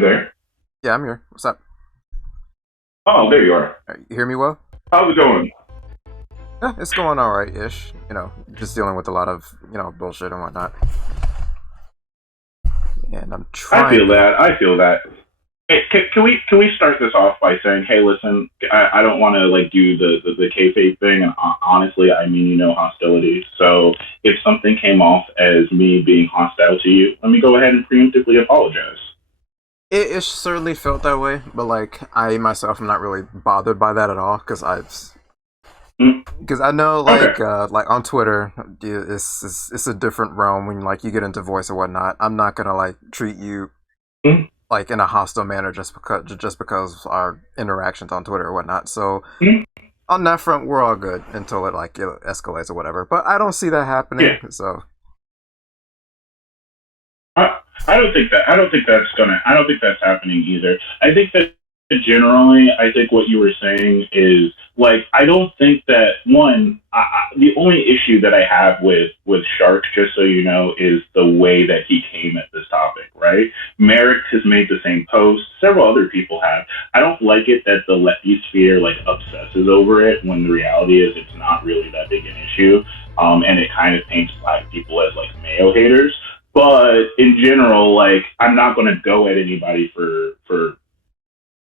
You there? Yeah, I'm here. What's up? Oh, there you are. You hear me well? How's it going? Yeah, it's going all right ish. Just dealing with a lot of bullshit and whatnot. And I'm I trying feel to. that. I feel that. Hey, can we start this off by saying, hey, listen, I don't want to like do the kayfabe thing, and honestly, I mean hostility. So if something came off as me being hostile to you, let me go ahead and preemptively apologize. It certainly felt that way, but like I myself am not really bothered by that at all Mm, because I know okay. like on Twitter, it's a different realm when like you get into voice or whatnot. I'm not gonna like treat you Mm, like in a hostile manner just because our interactions on Twitter or whatnot. So mm, on that front, we're all good until it escalates or whatever. But I don't see that happening. yeah. So I don't think that. I don't think that's happening either. I think that generally, I think what you were saying is like I don't think that the only issue that I have with Shark, just so you know, is the way that he came at this topic. Right? Merrick has made the same post. Several other people have. I don't like it that the lefty sphere like obsesses over it when the reality is it's not really that big an issue. And it kind of paints black people as like Mayo haters, but in general, like I'm not going to go at anybody for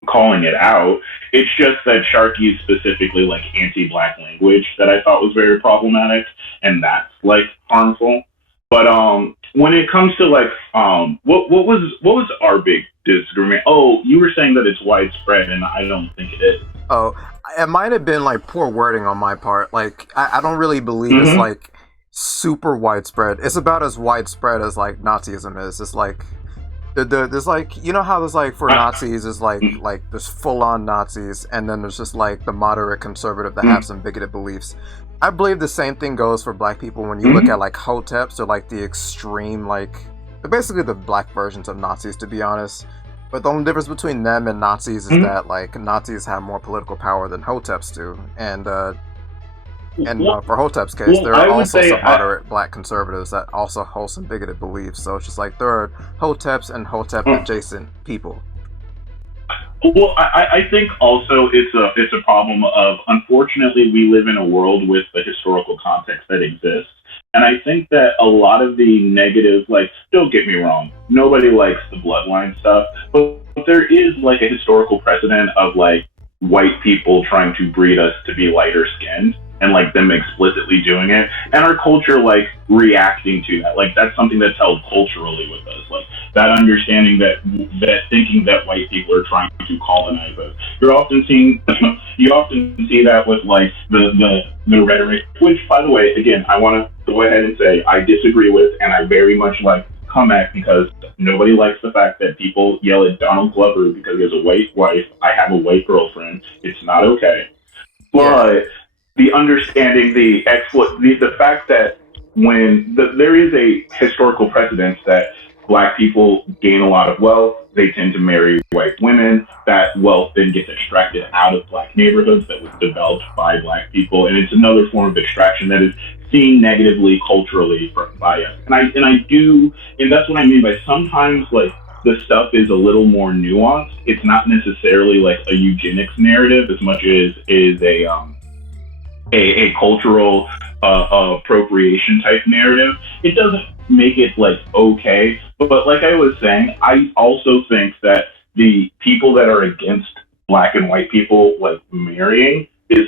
calling it out. It's just that Sharky's specifically like anti-black language that I thought was very problematic, and that's like harmful. But when it comes to like what was our big disagreement? Oh, you were saying that it's widespread, and I don't think it is. oh, it might have been like poor wording on my part. Like I don't really believe it's Mm-hmm. like super widespread. It's about as widespread as like Nazism is. It's like there's like how there's like for I, Nazis is like there's full on Nazis and then there's just like the moderate conservative that have mm, some bigoted beliefs. I believe the same thing goes for black people when you look mm, at like hoteps or like the extreme like they're basically the black versions of Nazis to be honest. But the only difference between them and Nazis is mm. that like Nazis have more political power than hoteps do, and Well, for Hotep's case, well, there are I would also say some moderate black conservatives that also hold some bigoted beliefs. So it's just like there are Hoteps and Hotep uh, adjacent people. well, I think also it's a problem of unfortunately we live in a world with the historical context that exists. And I think that a lot of the negative, like, don't get me wrong, nobody likes the bloodline stuff, but there is like a historical precedent of like white people trying to breed us to be lighter skinned and like them explicitly doing it and our culture like reacting to that. Like that's something that's held culturally with us. Like that understanding that thinking that white people are trying to colonize us. You're often seeing you often see that with like the rhetoric, which by the way, again, I want to go ahead and say I disagree with, and I very much like come at because nobody likes the fact that people yell at Donald Glover because he has a white wife. I have a white girlfriend. It's not okay. Yeah, But the understanding, the fact that there is a historical precedence that black people gain a lot of wealth, they tend to marry white women. That wealth then gets extracted out of black neighborhoods that was developed by black people, and it's another form of extraction that is seen negatively culturally by us. And that's what I mean by sometimes like the stuff is a little more nuanced. It's not necessarily like a eugenics narrative as much as is a cultural appropriation type narrative. It doesn't make it like okay, but like I was saying, I also think that the people that are against black and white people like marrying is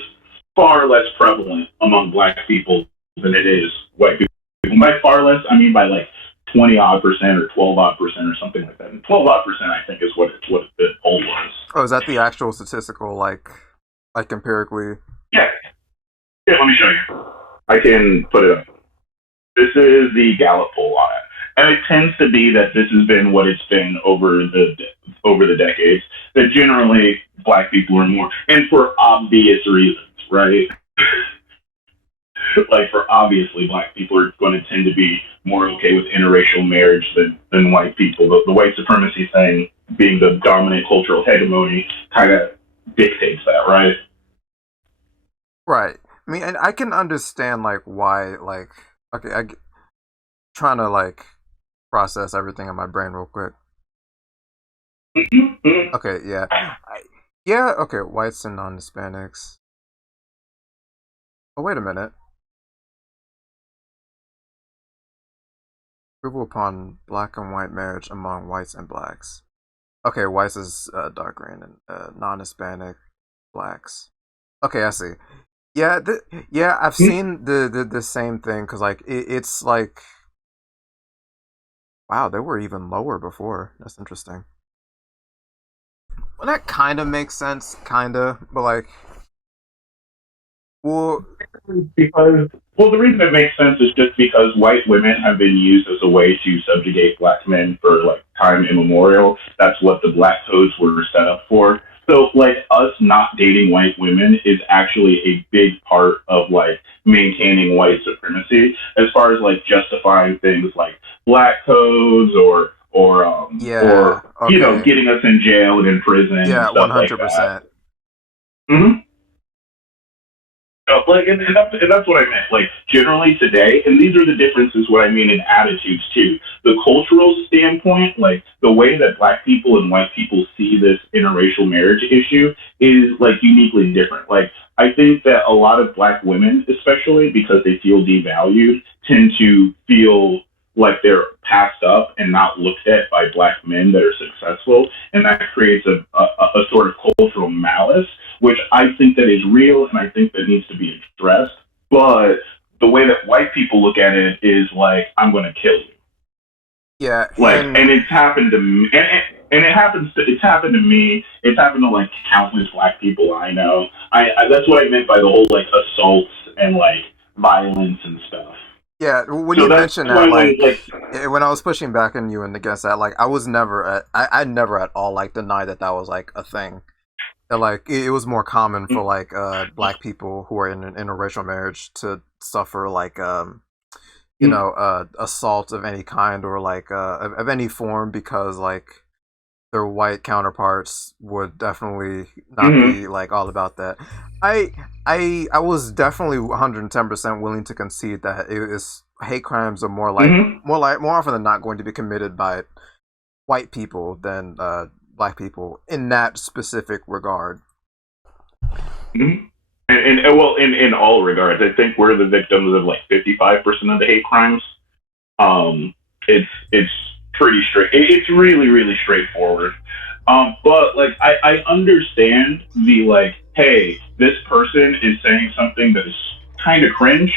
far less prevalent among black people than it is white people. And by far less, I mean by like 20 odd percent or 12 odd percent or something like that. And 12 odd percent, I think, is what the poll was. oh, is that the actual statistical like empirically? Yeah, yeah. Let me show you. I can put it up. This is the Gallup poll on it, and it tends to be that this has been what it's been over the decades. That generally black people are more, and for obvious reasons, right? Like for obviously black people are going to tend to be more okay with interracial marriage than white people. The white supremacy thing being the dominant cultural hegemony kind of dictates that, right? Right. I mean, and I can understand like why like okay, trying to like process everything in my brain real quick. Mhm. Okay, yeah. Yeah, okay, whites and non-Hispanics. Oh, wait a minute. Approval upon black and white marriage among whites and blacks. Okay, whites is dark green and non-Hispanic blacks. Okay, I see. Yeah, yeah, I've seen the same thing because like it's like wow, they were even lower before. That's interesting. Well, that kind of makes sense, kind of, but like, well, Because, well, the reason it makes sense is just because white women have been used as a way to subjugate black men for like time immemorial. That's what the black codes were set up for. So like us not dating white women is actually a big part of like maintaining white supremacy as far as like justifying things like black codes yeah, or okay, getting us in jail and in prison and yeah, stuff like 100%. that. Like, and that's what I meant. Like, generally today, and these are the differences. What I mean in attitudes too. The cultural standpoint, like the way that black people and white people see this interracial marriage issue, is like uniquely different. Like, I think that a lot of black women, especially because they feel devalued, tend to feel like they're passed up and not looked at by black men that are successful, and that creates a sort of cultural malice which I think that is real and I think that needs to be addressed. But the way that white people look at it is like, I'm going to kill you. Yeah, Like, and and it's happened to me. And it's happened to me. It's happened to like countless black people I know. That's what I meant by the whole like assaults and like violence and stuff. yeah, when So you that's mentioned why that, when like, when I was pushing back on you and against that, like, I was never, I never at all like denied that that was like a thing. That, like, it was more common for like black people who are in an interracial marriage to suffer like assault of any kind or like of any form because like their white counterparts would definitely not mm-hmm, be like all about that. I I was definitely 110% willing to concede that it is hate crimes are mm-hmm, more often than not going to be committed by white people than black people in that specific regard. mm-hmm. And well, in all regards, I think we're the victims of like 55% of the hate crimes. Um, it's pretty straight. It's really straightforward. But like I understand the like, hey, this person is saying something that is kind of cringe,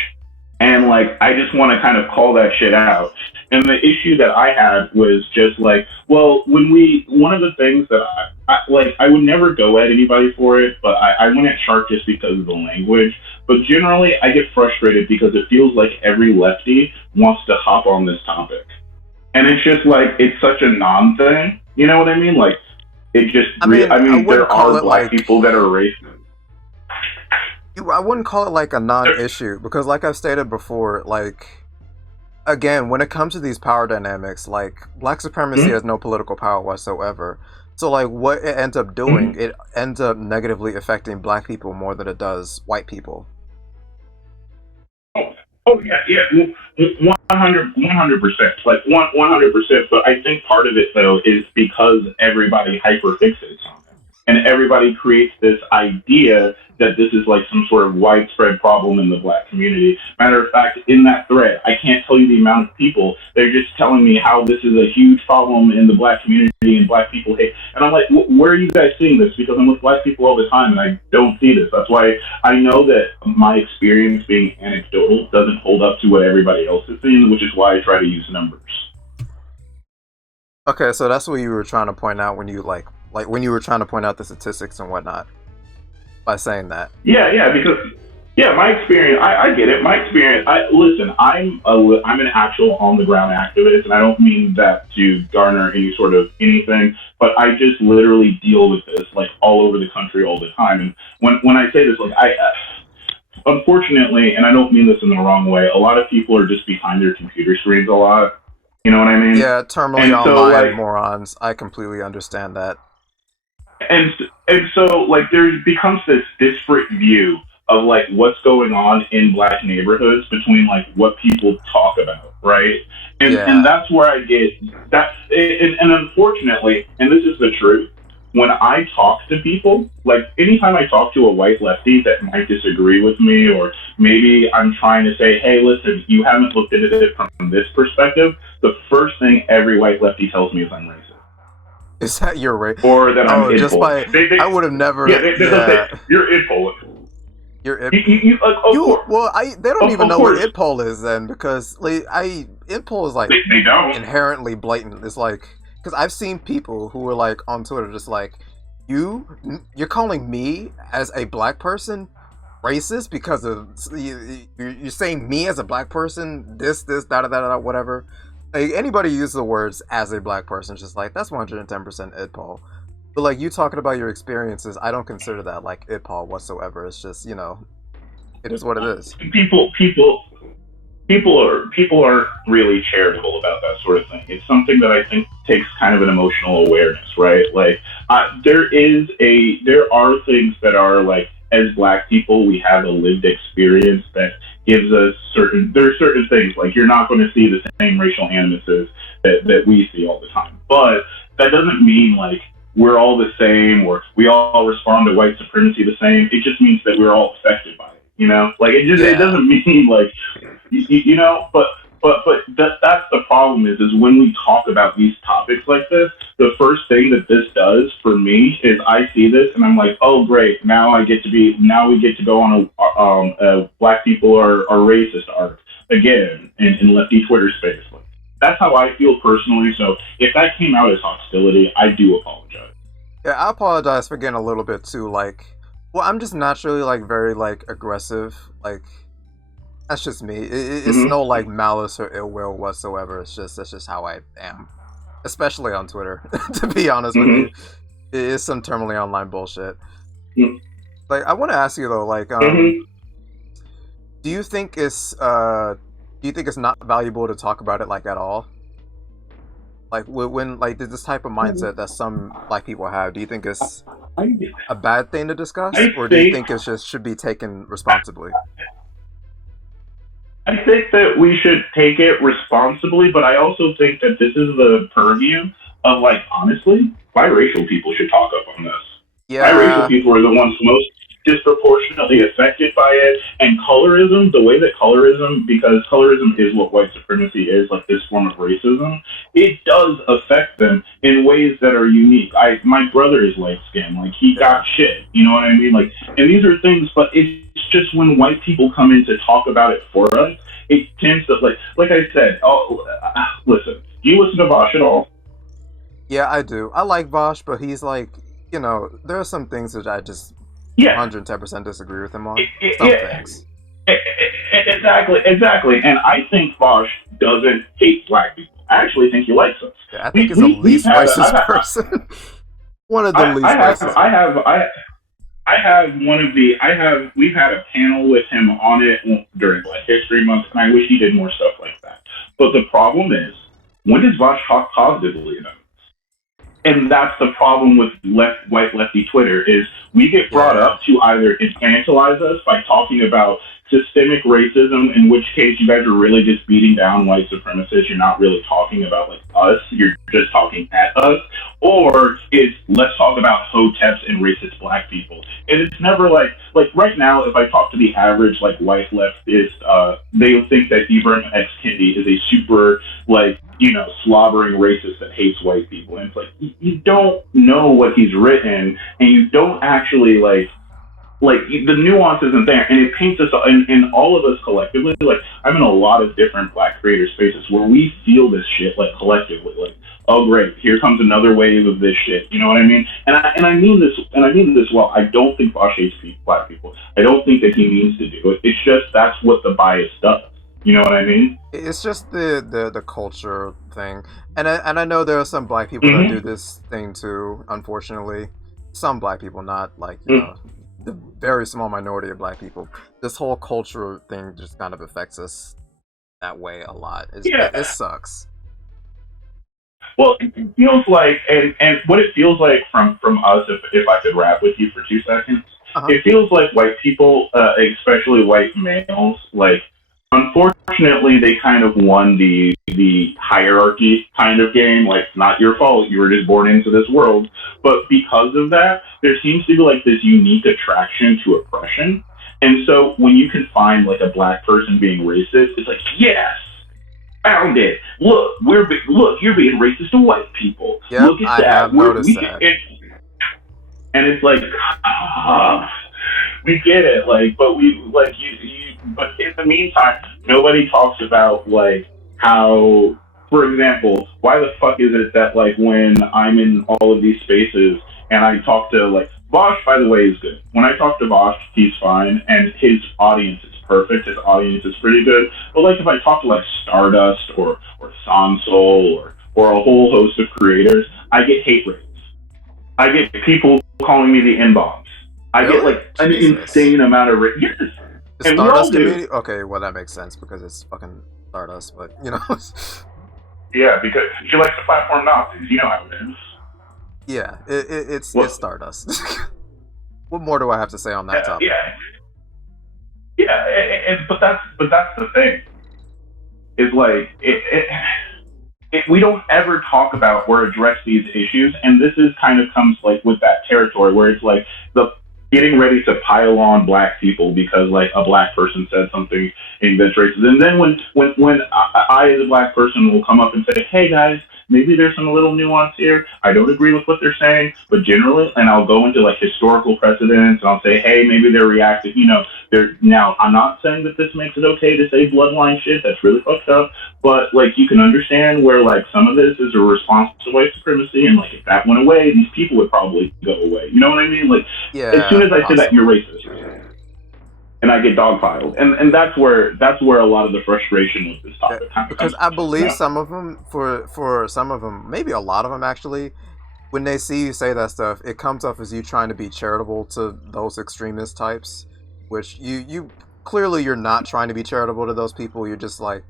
and like I just want to kind of call that shit out. And the issue that I had was just like, well, when we one of the things that I would never go at anybody for it, but I went at Shark just because of the language. But generally, I get frustrated because it feels like every lefty wants to hop on this topic, and it's just like it's such a non thing. You know what I mean? Like it just I mean, I I mean, wouldn't there call are it black like people that are racist. I wouldn't call it like a non-issue because, like I've stated before, like again, when it comes to these power dynamics, like black supremacy Mm-hmm, has no political power whatsoever. So, like, what it ends up doing, mm-hmm. it ends up negatively affecting black people more than it does white people. Oh, oh yeah, yeah, 100%, like 100%. But I think part of it though is because everybody hyper fixates on it, and everybody creates this idea that this is like some sort of widespread problem in the black community. Matter of fact, in that thread, I can't tell you the amount of people they're just telling me how this is a huge problem in the black community and black people hate. And I'm like, where are you guys seeing this? Because I'm with black people all the time, and I don't see this. That's why I know that my experience being anecdotal doesn't hold up to what everybody else is seeing, which is why I try to use numbers. Okay, so that's what you were trying to point out when you like when you were trying to point out the statistics and whatnot by saying that. Yeah, yeah, because yeah, my experience, I get it. My experience, I listen. I'm an actual on the ground activist, and I don't mean that to garner any sort of anything, but I just literally deal with this like all over the country all the time. And when I say this, like I unfortunately, and I don't mean this in the wrong way, a lot of people are just behind their computer screens a lot. You know what I mean? Yeah, terminally And so online like morons. I completely understand that. and and so like there becomes this disparate view of like what's going on in black neighborhoods between like what people talk about, right? And Yeah. that's where I get that. And unfortunately, and this is the truth, when I talk to people, like anytime I talk to a white lefty that might disagree with me, or maybe I'm trying to say, hey, listen, you haven't looked at it from this perspective, the first thing every white lefty tells me is I'm racist, Is that your rate? or that I'm Oh, in just Polish. by I would have Yeah, never. they'll say Yeah, you're in Polish. you're it. Of You course, well, I they don't even of know what course, IPOL is then because like IPOL is like they don't. inherently blatant. It's like because I've seen people who were like on Twitter just like you're calling me as a black person racist because of you're saying me as a black person this da whatever. Like, anybody use the words as a black person, it's just like that's 110% IPOL. But like you talking about your experiences, I don't consider that like IPOL whatsoever. It's just it is what it is. People, people are really charitable about that sort of thing. It's something that I think takes kind of an emotional awareness, right? Like, there are things that are like, as black people, we have a lived experience that gives us there are certain things like you're not going to see the same racial animuses that we see all the time, but that doesn't mean like we're all the same or we all respond to white supremacy the same. It just means that we're all affected by it. Like it Yeah. doesn't mean like but that's the problem is when we talk about these topics like this, the first thing that this does for me is I see this and I'm like, oh great, now we get to go on a black people are racist arc again in lefty Twitter space. Like, that's how I feel personally. So if that came out as hostility, I do apologize. Yeah, I apologize for getting a little bit too like well, I'm just naturally like very like aggressive. Like that's just me. It's Mm-hmm. no like malice or ill will whatsoever. It's just that's just how I am, especially on Twitter. To be honest with you, Mm-hmm. it is some terminally online bullshit. Mm-hmm. Like I want to ask you though, like Mm-hmm. do you think do you think it's not valuable to talk about it like at all? Like when like this type of mindset that some black people have, do you think it's I, a bad thing to discuss, I or do you think think it just should be taken responsibly? I think that we should take it responsibly, but I also think that this is the purview of, like, honestly, biracial people should talk up on this. Biracial Yeah, people are the ones most disproportionately affected by it. And colorism, the way that colorism, because colorism is what white supremacy is, like this form of racism, it does affect them in ways that are unique. My brother is light skinned, like he got yeah. shit, you know what I mean? Like, and these are things, but it's just when white people come in to talk about it for us, it tends to like I said. Oh, listen, do you listen to Vosh at all? Yeah, I do. I like Vosh, but he's like, there are some things that I just Yeah, 110% disagree with him on. Some yeah. things. Exactly, exactly. And I think Bosch doesn't hate black people. I actually think he likes us. Yeah, I think he's the We've least had racist person. One of the I least have racist. I have one of the I have we've had a panel with him on it during Black History Month, and I wish he did more stuff like that. But the problem is, when does Bosch talk positively about it? And that's the problem with white lefty Twitter is we get brought Yeah. up to either infantilize us by talking about systemic racism, in which case you guys are really just beating down white supremacists. You're not really talking about like us. You're just talking at us. Or it's let's talk about hoteps and racist black people. And it's never like right now. If I talk to the average like white leftist, they'll think that Ibram X Kendi is a super like slobbering racist that hates white people. And it's like you don't know what he's written, and you don't actually like the nuance isn't there, and it paints us and all of us collectively. Like I'm in a lot of different black creator spaces where we feel this shit like collectively, like oh great, here comes another wave of this shit. You know what I mean? And I mean this well. I don't think Bosch hates black people. I don't think that he means to do it. It's just that's what the bias does. You know what I mean? It's just the culture thing, and I know there are some black people that do Mm-hmm. this thing too. Unfortunately, some black people, not like Mm-hmm. the very small minority of black people. This whole culture thing just kind of affects us that way a lot. It Yeah. sucks. Well, it feels like, and what it feels like from us, if I could rap with you for 2 seconds, Uh huh. it feels like white people, especially white males, like unfortunately, they kind of won the hierarchy kind of game. Like, it's not your fault. You were just born into this world. But because of that, there seems to be like this unique attraction to oppression. And so when you can find like a black person being racist, it's like, yes, found it. Look, look, you're being racist to white people. Yep, Look at I that. have noticed that. And it's like, we get it, like, but we like but in the meantime, nobody talks about like how, for example, why the fuck is it that like when I'm in all of these spaces and I talk to like Bosch, by the way, is good. When I talk to Bosch, he's fine, and his audience is perfect. His audience is pretty good. But like if I talk to like Stardust or Sansol or a whole host of creators, I get hate rates. I get people calling me the N-bombs. I get like an insane amount of yes. The And Stardust we all community? Okay, well that makes sense because it's fucking Stardust, but you know. Yeah, because she likes to platform Nazis. You know how it is. Yeah, it's Stardust. What more do I have to say on that topic? But that's the thing. Is like we don't ever talk about or address these issues, and this is kind of comes like with that territory where it's like the getting ready to pile on black people because like a black person said something that's racist, and then when I as a black person will come up and say, hey guys, maybe there's some little nuance here. I don't agree with what they're saying, but generally, and I'll go into like historical precedents, and I'll say, hey, maybe they're reacting. You know, they're now. I'm not saying that this makes it okay to say bloodline shit. That's really fucked up. But like, you can understand where like some of this is a response to white supremacy, and like if that went away, these people would probably go away. You know what I mean? Like, as soon as I say that, you're racist. And I get dogpiled, and that's where a lot of the frustration with this topic comes. Because I believe some of them, for some of them, maybe a lot of them actually, when they see you say that stuff, it comes off as you trying to be charitable to those extremist types, which you clearly you're not trying to be charitable to those people. You're just like,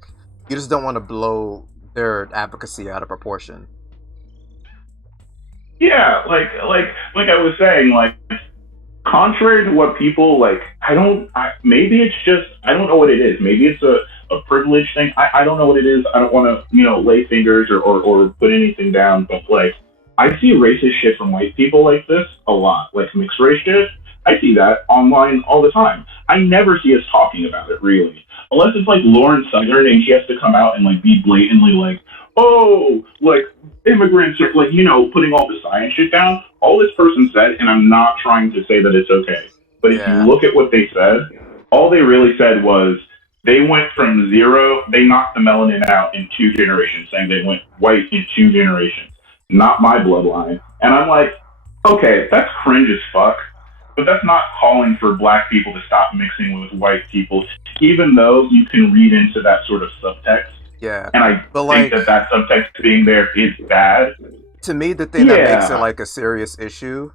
you just don't want to blow their advocacy out of proportion. Yeah, like I was saying, like, contrary to what people like, maybe it's just, I don't know what it is. Maybe it's a privilege thing. I don't know what it is. I don't want to, lay fingers or put anything down, but like, I see racist shit from white people like this a lot, like mixed race shit. I see that online all the time. I never see us talking about it really, unless it's like Lauren Southern and she has to come out and like be blatantly like, oh, like immigrants are like, putting all the science shit down. All this person said, and I'm not trying to say that it's okay, but if you look at what they said, all they really said was they went from zero, they knocked the melanin out in 2 generations, saying they went white in 2 generations. Not my bloodline. And I'm like, okay, that's cringe as fuck, but that's not calling for black people to stop mixing with white people, even though you can read into that sort of subtext. Yeah. And I think that subtext being there is bad. To me, the thing that makes it like a serious issue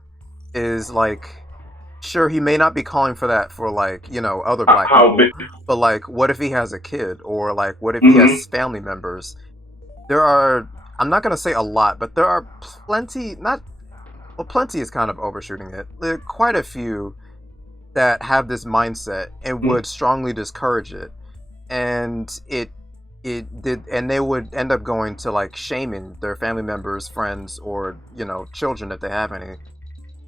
is like, sure, he may not be calling for that for like, other black people, but like, what if he has a kid, or like, what if he has family members? There are, I'm not going to say a lot, but there are plenty is kind of overshooting it. There are quite a few that have this mindset and would strongly discourage it. And and they would end up going to like shaming their family members, friends, or children if they have any,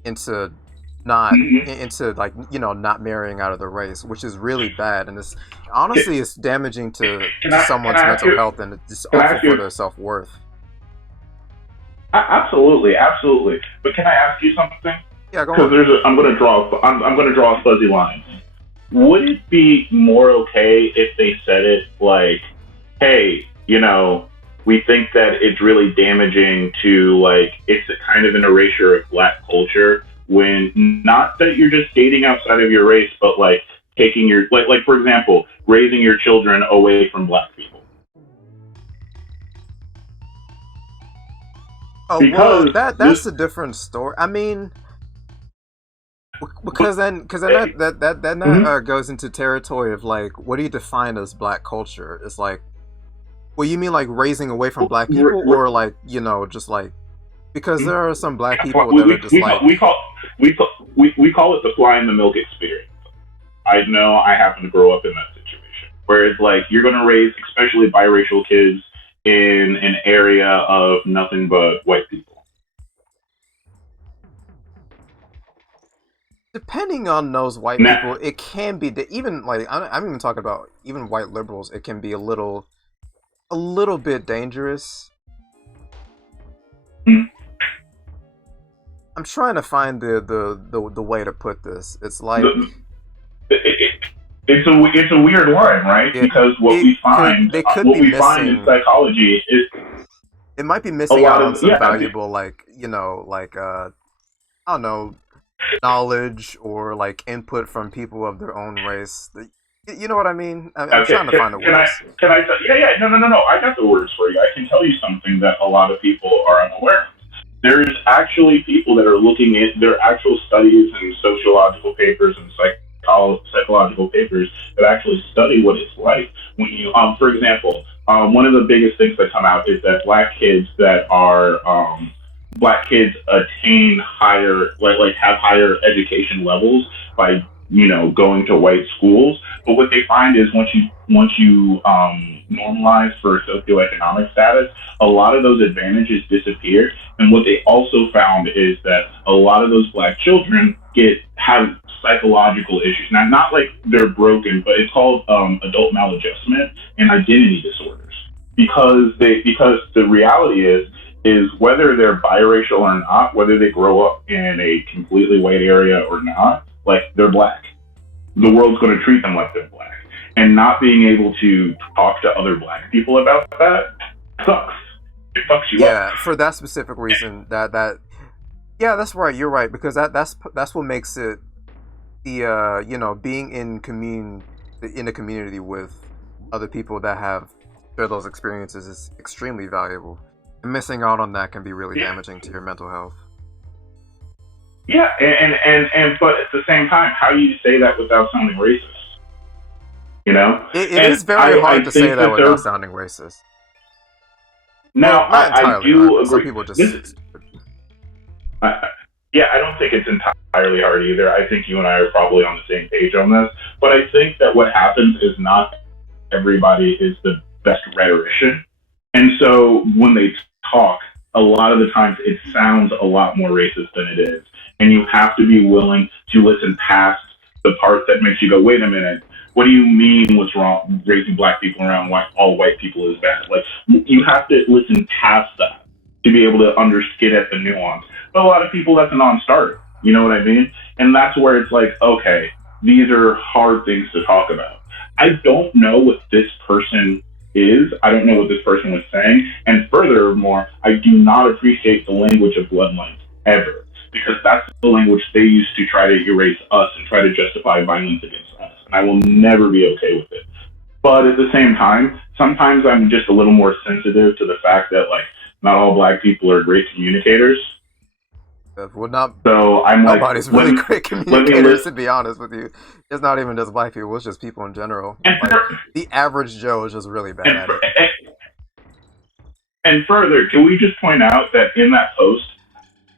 into not marrying out of the race, which is really bad, and it's honestly it's damaging to someone's mental health, and it's awful for their self-worth. Absolutely. But can I ask you something? Yeah, go on. Because I'm going to draw a fuzzy line. Would it be more okay if they said it like, hey, we think that it's really damaging to, like, it's a kind of an erasure of black culture, when not that you're just dating outside of your race, but like taking your, like for example, raising your children away from black people. Oh, because well, that's a different story. I mean, because then that goes into territory of like, what do you define as black culture? It's like, well, you mean like raising away from black people, or like just like, because there are some black people that are just like, we call it the fly in the milk experience. I know I happen to grow up in that situation. Whereas like you're going to raise especially biracial kids in an area of nothing but white people. Depending on those white Now, people, it can be even like I'm even talking about even white liberals. It can be a little bit dangerous. I'm trying to find the way to put this. It's like the, it's a weird line, right? Because they could what be we find in missing. psychology is It might be a missing lot out on of some valuable, like, like I don't know, knowledge or like input from people of their own race. You know what I mean? I'm Okay, trying to find the words. can I tell, yeah, yeah, no, no, no, no. I got the words for you. I can tell you something that a lot of people are unaware of. There's actually people that are looking at their actual studies and sociological papers and psychological papers that actually study what it's like when you, for example, one of the biggest things that come out is that black kids attain higher, like have higher education levels by going to white schools. But what they find is once you normalize for socioeconomic status, a lot of those advantages disappear. And what they also found is that a lot of those black children have psychological issues. Now, not like they're broken, but it's called adult maladjustment and identity disorders. Because the reality is whether they're biracial or not, whether they grow up in a completely white area or not, like they're black. The world's going to treat them like they're black. And not being able to talk to other black people about that sucks. It fucks you up. Yeah, for that specific reason, yeah, that's right. You're right, because that's what makes it the being in a community with other people that have shared those experiences is extremely valuable. And missing out on that can be really damaging to your mental health. Yeah, and but at the same time, how do you say that without sounding racist? You know, It and is very hard to say that without they're sounding racist. now. Well, not I entirely hard, do but some agree. people just. This, yeah, I don't think it's entirely hard either. I think you and I are probably on the same page on this. But I think that what happens is not everybody is the best rhetorician, and so when they talk, a lot of the times it sounds a lot more racist than it is. And you have to be willing to listen past the part that makes you go, wait a minute, what do you mean what's wrong raising black people around all white people is bad? Like, you have to listen past that to be able to get at the nuance. But a lot of people, that's a non-starter. You know what I mean? And that's where it's like, okay, these are hard things to talk about. I don't know what this person is. I don't know what this person was saying. And furthermore, I do not appreciate the language of bloodlines ever, because that's the language they use to try to erase us and try to justify violence against us. And I will never be okay with it. But at the same time, sometimes I'm just a little more sensitive to the fact that, like, not all black people are great communicators. Well, not So I'm like, nobody's really great let me communicators, list. to be honest with you. It's not even just black people; it's just people in general. And, Like the average Joe is just really bad and, at it. and further, can we just point out that in that post,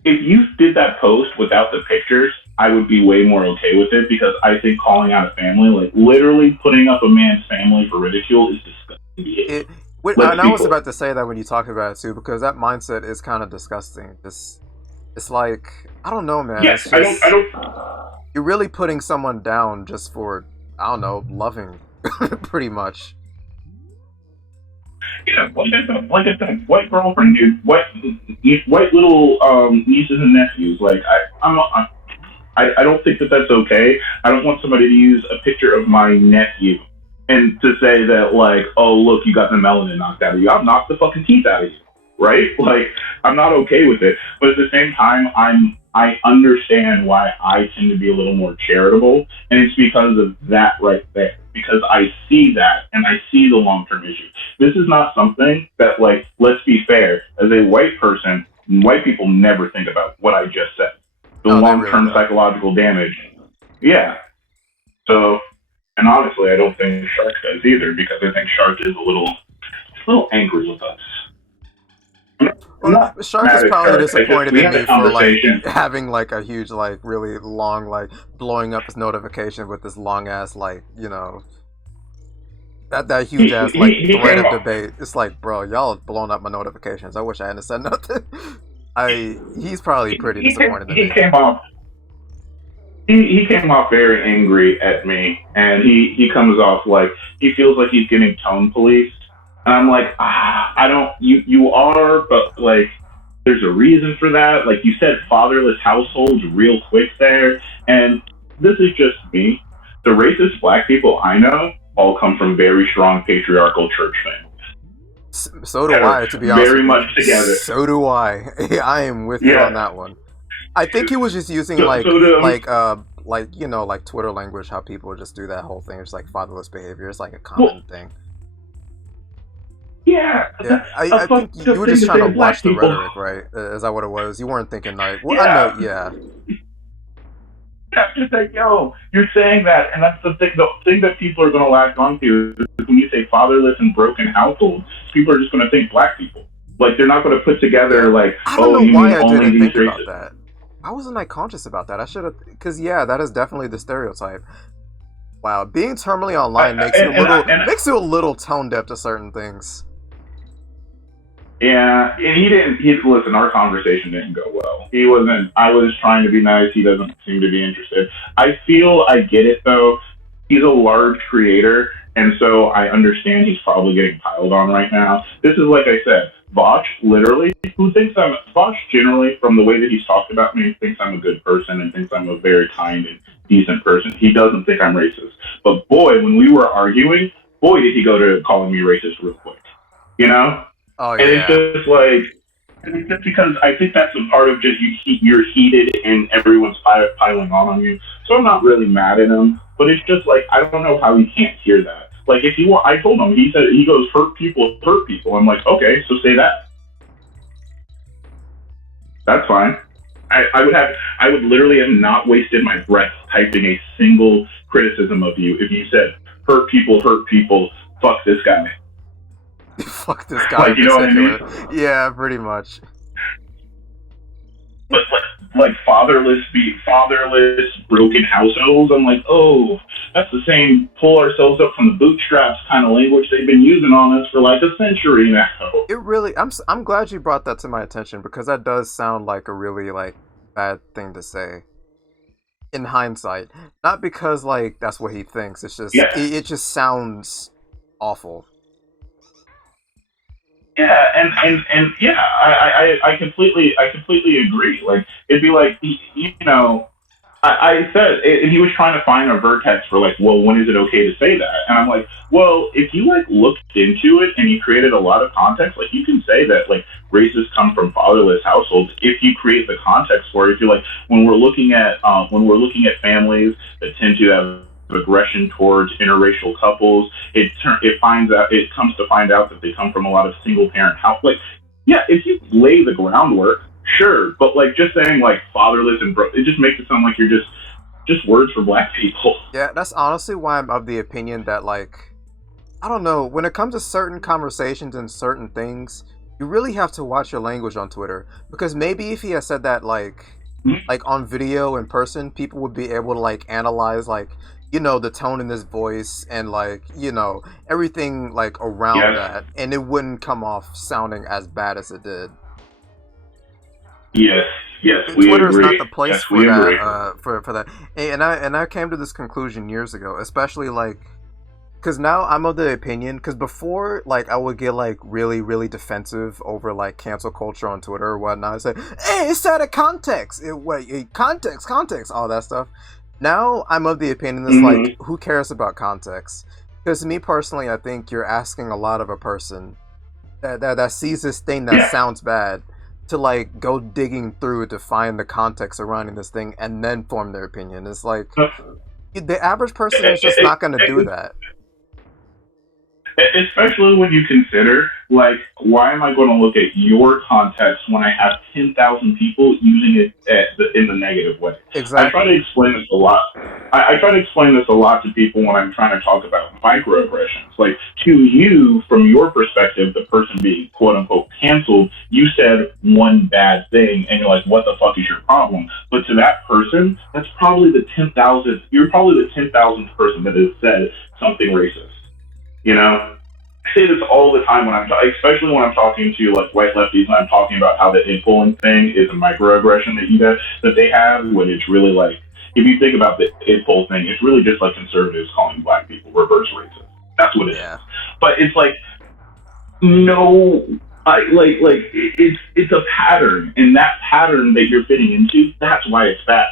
if you did that post without the pictures, I would be way more okay with it, because I think calling out a family, like literally putting up a man's family for ridicule, is disgusting behavior. And I was about to say that when you talk about it too, because that mindset is kind of disgusting. It's like, I don't know, man. Yes, it's just, I don't. You're really putting someone down just for, I don't know, loving, pretty much. Yeah, like I said, white girlfriend, dude, white little nieces and nephews. Like I don't think that that's okay. I don't want somebody to use a picture of my nephew and to say that, like, oh look, you got the melanin knocked out of you. I'll knock the fucking teeth out of you, right? Like, I'm not okay with it. But at the same time, I understand why I tend to be a little more charitable, and it's because of that right there. Because I see that, and I see the long-term issue. This is not something that, like, let's be fair, as a white person, white people never think about what I just said. The long-term really psychological damage. Yeah. So, and honestly, I don't think Shark does either, because I think Shark is a little angry with us. Well, Shark is probably disappointed in me for like having like a huge, like really long, like blowing up his notification with this long ass, like, that huge ass like he thread came of off. debate. It's like, bro, y'all have blown up my notifications. I wish I hadn't said nothing. He's probably pretty disappointed in He me. came off. He came off very angry at me, and he comes off like he feels like he's getting tone policed. And I'm like, I don't. You are, but like, there's a reason for that. Like you said, fatherless households, real quick there, and this is just me. The racist black people I know all come from very strong patriarchal church families So that do are I, to be honest very with you. much together. So do I. I am with you on Yeah. that one. I think he was just using So like you know like Twitter language, how people just do that whole thing. It's like fatherless behavior. It's like a well, common thing. yeah, Yeah, that's a I think fucked you up were thing just to trying say to to watch black the people. rhetoric, right? Is that what it was? You weren't thinking like, well, I know, Yeah, yeah. that's just like, yo, you're saying that, and that's the thing. The thing that people are going to latch onto is when you say fatherless and broken households, people are just going to think black people. Like they're not going to put Yeah, together like, I don't oh, know you mean why I only didn't these think about races? that. Why wasn't I conscious about that? I should have, because yeah, that is definitely the stereotype. Wow, being terminally online makes you a little tone deaf to certain things. Yeah, and he didn't. He listen. Our conversation didn't go well. He wasn't. I was trying to be nice. He doesn't seem to be interested. I feel I get it though. He's a large creator, and so I understand he's probably getting piled on right now. This is like I said. Vosh, literally, who thinks I'm Vosh generally from the way that he's talked about me, thinks I'm a good person and thinks I'm a very kind and decent person. He doesn't think I'm racist. But boy, when we were arguing, boy, did he go to calling me racist real quick. You know? Oh And it's yeah. just like, it's just because I think that's a part of just you're heated and everyone's piling on you. So I'm not really mad at him, but it's just like I don't know how he can't hear that. Like if you want, I told him. He said he goes hurt people, hurt people. I'm like, okay, so say that. That's fine. I would literally have not wasted my breath typing a single criticism of you if you said hurt people, fuck this guy. Fuck this guy Like in you know what I particular. mean? Yeah, pretty much. But like fatherless broken households. I'm like, oh, that's the same pull ourselves up from the bootstraps kind of language they've been using on us for like a century now. It really. I'm glad you brought that to my attention because that does sound like a really like bad thing to say in hindsight. Not because like that's what he thinks. It's just Yeah, it just sounds awful. yeah, and yeah, I completely agree. Like it'd be like you know I said, and he was trying to find a vertex for like, well, when is it okay to say that? And I'm like, well, if you like looked into it and you created a lot of context, like you can say that like races come from fatherless households if you create the context for it. If you're like, when we're looking at families that tend to have aggression towards interracial couples, it comes to find out that they come from a lot of single parent house. Like, yeah, if you lay the groundwork, sure, but like just saying like fatherless and it just makes it sound like you're just words for black people. Yeah, that's honestly why I'm of the opinion that like I don't know, when it comes to certain conversations and certain things, you really have to watch your language on Twitter because maybe if he had said that like on video in person, people would be able to like analyze like you know the tone in his voice and like you know everything like around Yes, that and it wouldn't come off sounding as bad as it did. yes, yes, we Twitter is not agree. the place Yes, for we that. agree. For that, and I came to this conclusion years ago, especially like because now I'm of the opinion because before like I would get like really defensive over like cancel culture on Twitter or whatnot. I say, hey, it's out of context. Context, all that stuff. Now I'm of the opinion it's like Mm-hmm. who cares about context? Because me personally, I think you're asking a lot of a person that sees this thing that Yeah, sounds bad to like go digging through to find the context surrounding this thing and then form their opinion. It's like the average person is just not going to do that. especially when you consider like why am I going to look at your context when I have 10,000 people using it in the negative way. I try to Exactly. explain this a lot. I try to explain this a lot to people when I'm trying to talk about microaggressions. Like to you, from your perspective, the person being quote unquote canceled, you said one bad thing, and you're like, "What the fuck is your problem?" But to that person, that's probably the 10,000th. You're probably the 10,000th person that has said something racist. You know, I say this all the time when especially when I'm talking to like white lefties and I'm talking about how the influence thing is a microaggression that they have, when it's really like, if you think about the impulse thing, it's really just like conservatives calling black people reverse racist. That's what it is. But it's like, no, it's a pattern, and that pattern that you're fitting into, that's why it's bad.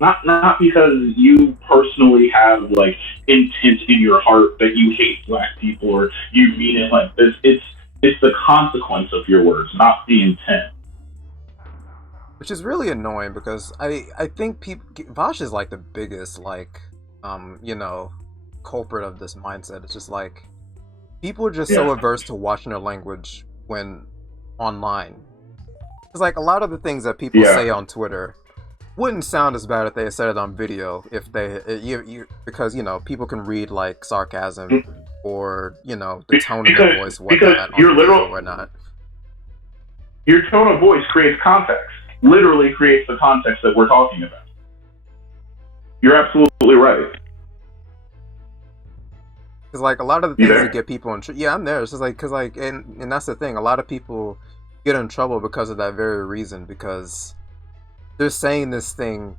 Not because you personally have like intent in your heart that you hate black people or you mean it like this. It's the consequence of your words, not the intent. Which is really annoying because I think Vosh is like the biggest like culprit of this mindset. It's just like people are just so averse to watching their language when online. It's like a lot of the things that people say on Twitter wouldn't sound as bad if they said it on video, if they because people can read like sarcasm or the tone of their voice, whatnot, on video or whatnot. Your tone of voice creates context. Literally creates the context that we're talking about. You're absolutely right. Because like a lot of the things that get people in I'm there. It's just like because like and that's the thing. A lot of people get in trouble because of that very reason, because they're saying this thing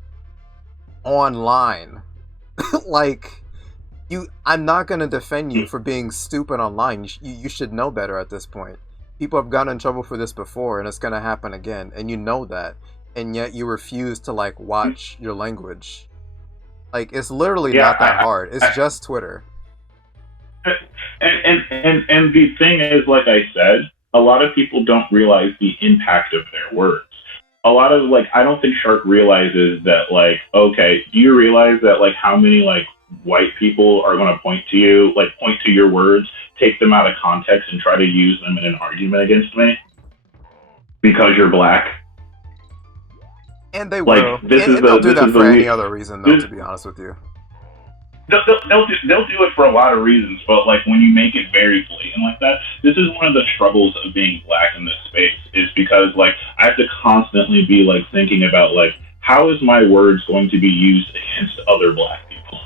online. Like, I'm not going to defend you for being stupid online. You should know better at this point. People have gotten in trouble for this before, and it's going to happen again. And you know that. And yet you refuse to, like, watch your language. Like, it's literally not that hard. It's just Twitter. And the thing is, like I said, a lot of people don't realize the impact of their words. A lot of, like, I don't think Shark realizes that, like, okay, do you realize that, like, how many, like, white people are going to point to your words, take them out of context, and try to use them in an argument against me? Because you're black? And they will. And they'll do that for any other reason, though, to be honest with you. They'll do it for a lot of reasons, but like when you make it very blatant like that, this is one of the struggles of being black in this space, is because like I have to constantly be like thinking about like, how is my words going to be used against other black people?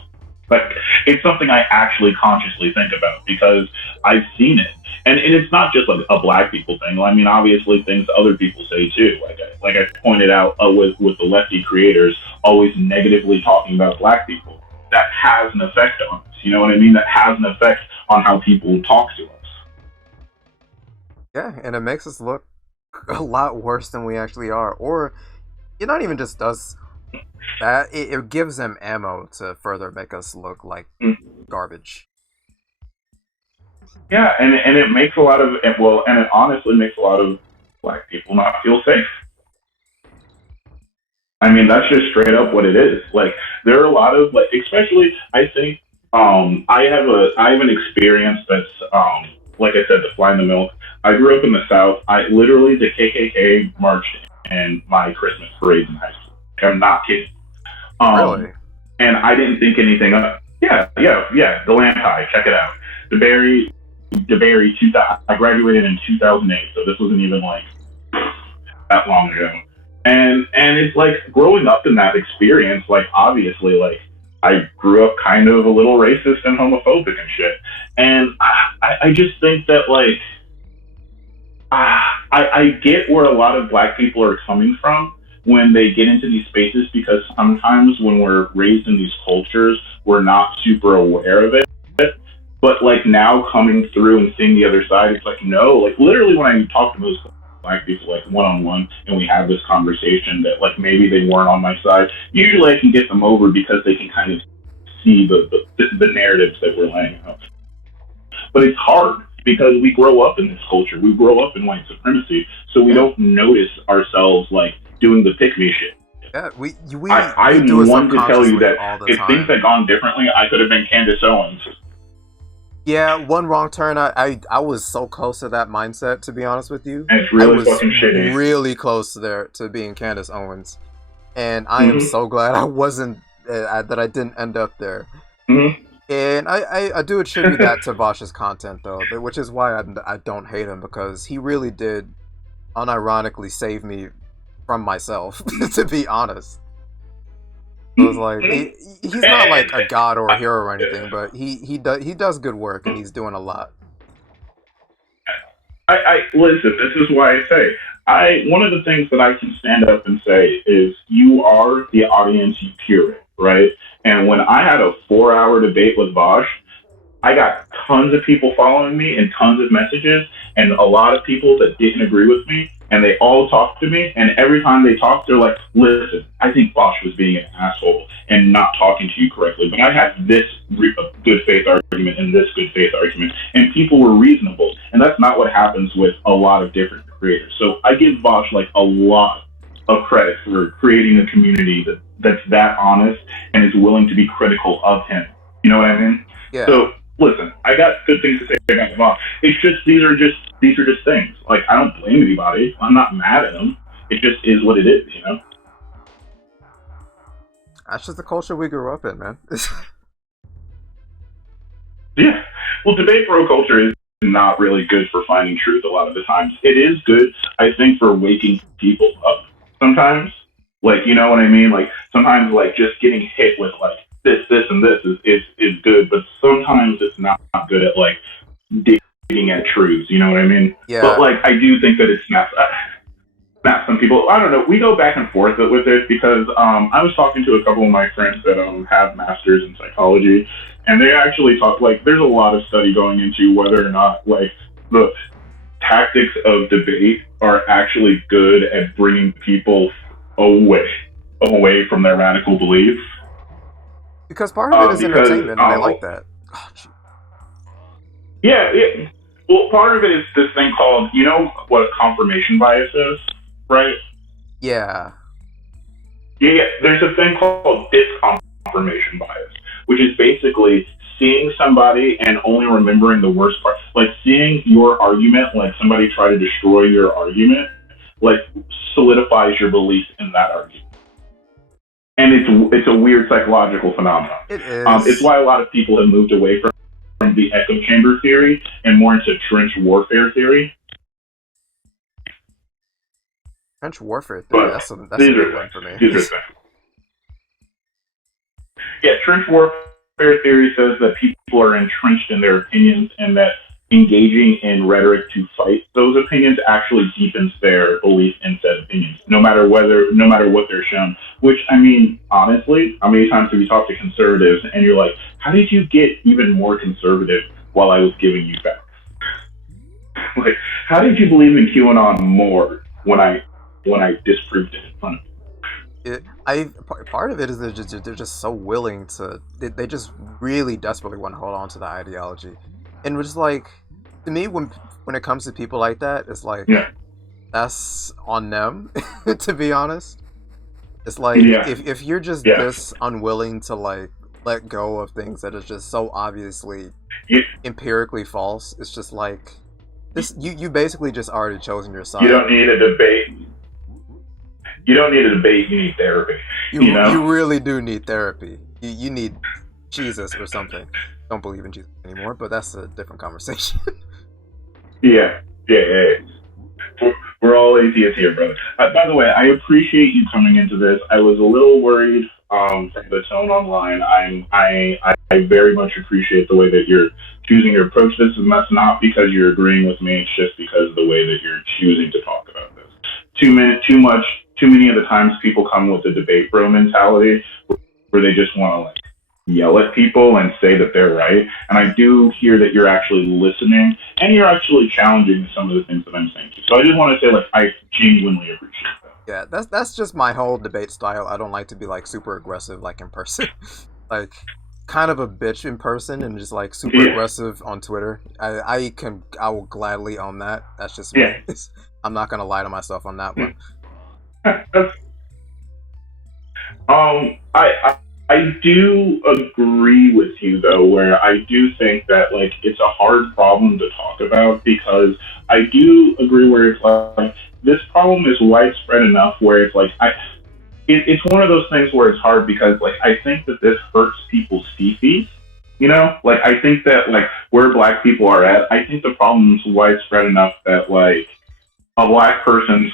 Like, it's something I actually consciously think about because I've seen it. And it's not just a black people thing. I mean, obviously things other people say too. Like I pointed out with the lefty creators always negatively talking about black people. That has an effect on us. You know what I mean? That has an effect on how people talk to us. Yeah, and it makes us look a lot worse than we actually are. Or it not even just does that, it gives them ammo to further make us look like garbage. Yeah, and it makes and it honestly makes a lot of black people not feel safe. I mean, that's just straight up what it is. Like, there are a lot of, like, especially, I think, I have an experience that's, like I said, the fly in the milk. I grew up in the South. The KKK marched in my Christmas parade in high school. I'm not kidding. Really? And I didn't think anything of it. Yeah, the Lamp High, check it out. DeBerry, 2000, I graduated in 2008, so this wasn't even, like, that long ago. And it's like growing up in that experience, like obviously like I grew up kind of a little racist and homophobic and shit. And I just think that like, I get where a lot of black people are coming from when they get into these spaces, because sometimes when we're raised in these cultures, we're not super aware of it. But like now coming through and seeing the other side, it's like, no, like literally when I talk to most black people like one-on-one and we have this conversation that like maybe they weren't on my side, usually I can get them over because they can kind of see the narratives that we're laying out. But it's hard because we grow up in this culture, we grow up in white supremacy, so we don't notice ourselves like doing the pick-me shit. Yeah, we I do it want to tell you that if time. things had gone differently, I could have been Candace Owens. Yeah, one wrong turn. I was so close to that mindset, to be honest with you. And it's really fucking shitty. Really close to being Candace Owens, and I am so glad I wasn't that I didn't end up there. And I do attribute that to Vosh's content though, which is why I don't hate him, because he really did unironically save me from myself, to be honest. So it's like he's not like a god or a hero or anything, but he does good work and he's doing a lot. I listen. This is why I say one of the things that I can stand up and say is you are the audience you curate, right? And when I had a 4 hour debate with Bosch, I got tons of people following me and tons of messages, and a lot of people that didn't agree with me, and they all talked to me. And every time they talked, they're like, "Listen, I think Bosch was being an asshole and not talking to you correctly, but I had this good faith argument and this good faith argument, and people were reasonable." And that's not what happens with a lot of different creators. So I give Bosch like a lot of credit for creating a community that's that honest and is willing to be critical of him. You know what I mean? Yeah. So listen, I got good things to say about the mom. It's just these are just things. Like I don't blame anybody. I'm not mad at them. It just is what it is, you know. That's just the culture we grew up in, man. Yeah. Well, debate bro culture is not really good for finding truth a lot of the times. It is good, I think, for waking people up sometimes. Like, you know what I mean? Like sometimes like just getting hit with like this, and this is good, but sometimes it's not good at like digging at truths. You know what I mean? Yeah. But like, I do think that it snaps some people. I don't know. We go back and forth with it because I was talking to a couple of my friends that have masters in psychology, and they actually talk like there's a lot of study going into whether or not like the tactics of debate are actually good at bringing people away from their radical beliefs. Because part of it is entertainment, and they like that. Oh, yeah. Well, part of it is this thing called, you know what confirmation bias is, right? Yeah. Yeah. There's a thing called disconfirmation bias, which is basically seeing somebody and only remembering the worst part. Like seeing your argument, like somebody try to destroy your argument, like solidifies your belief in that argument. And it's a weird psychological phenomenon. It is. It's why a lot of people have moved away from the echo chamber theory and more into trench warfare theory. Trench warfare theory. That's a big one for me. Yeah, trench warfare theory says that people are entrenched in their opinions and that engaging in rhetoric to fight those opinions actually deepens their belief in said opinions, no matter what they're shown. Which, I mean, honestly, how many times have you talked to conservatives and you're like, how did you get even more conservative while I was giving you facts? Like, how did you believe in QAnon more when I disproved it in front of you? Part of it is they're just so willing to. They just really desperately want to hold on to the ideology, and it's like, to me, when it comes to people like that, it's like, that's on them. To be honest, it's like if you're just this unwilling to like let go of things that is just so obviously empirically false, it's just like this. You basically just already chosen your side. You don't need a debate. You don't need a debate. You need therapy. You really do need therapy. You need Jesus or something. Don't believe in Jesus anymore, but that's a different conversation. Yeah. We're all atheists here, brother. By the way, I appreciate you coming into this. I was a little worried from the tone online. I very much appreciate the way that you're choosing to approach this, and that's not because you're agreeing with me. It's just because of the way that you're choosing to talk about this. Too many of the times people come with a debate bro mentality where they just want to like yell at people and say that they're right. And I do hear that you're actually listening and you're actually challenging some of the things that I'm saying too. So I just want to say, like, I genuinely appreciate that. Yeah, that's just my whole debate style. I don't like to be like super aggressive like in person. Like kind of a bitch in person and just like super aggressive on Twitter. I will gladly own that. That's just me. I'm not gonna lie to myself on that one. I do agree with you though, where I do think that like it's a hard problem to talk about because I do agree where it's like this problem is widespread enough where it's like it's one of those things where it's hard because like I think that this hurts people's feces. You know, like I think that like where Black people are at, I think the problem's widespread enough that like a Black person's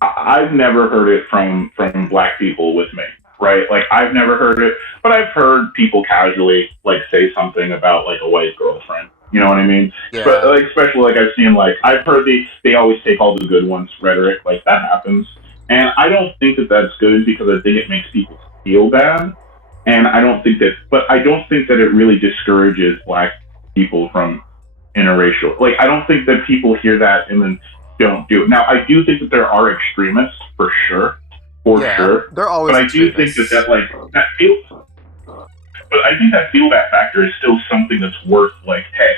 I've never heard it from Black people with me. right? Like I've never heard it, but I've heard people casually like say something about like a white girlfriend. You know what I mean? But Yeah, like, especially like I've seen like I've heard they always take all the good ones rhetoric, like that happens, and I don't think that that's good because I think it makes people feel bad, and I don't think that, but I don't think that it really discourages black people from interracial. Like I don't think that people hear that and then don't do it. Now I do think that there are extremists for yeah, sure. they're But always I do think that extremists. like that feel, but I think that feel bad factor is still something that's worth like, hey,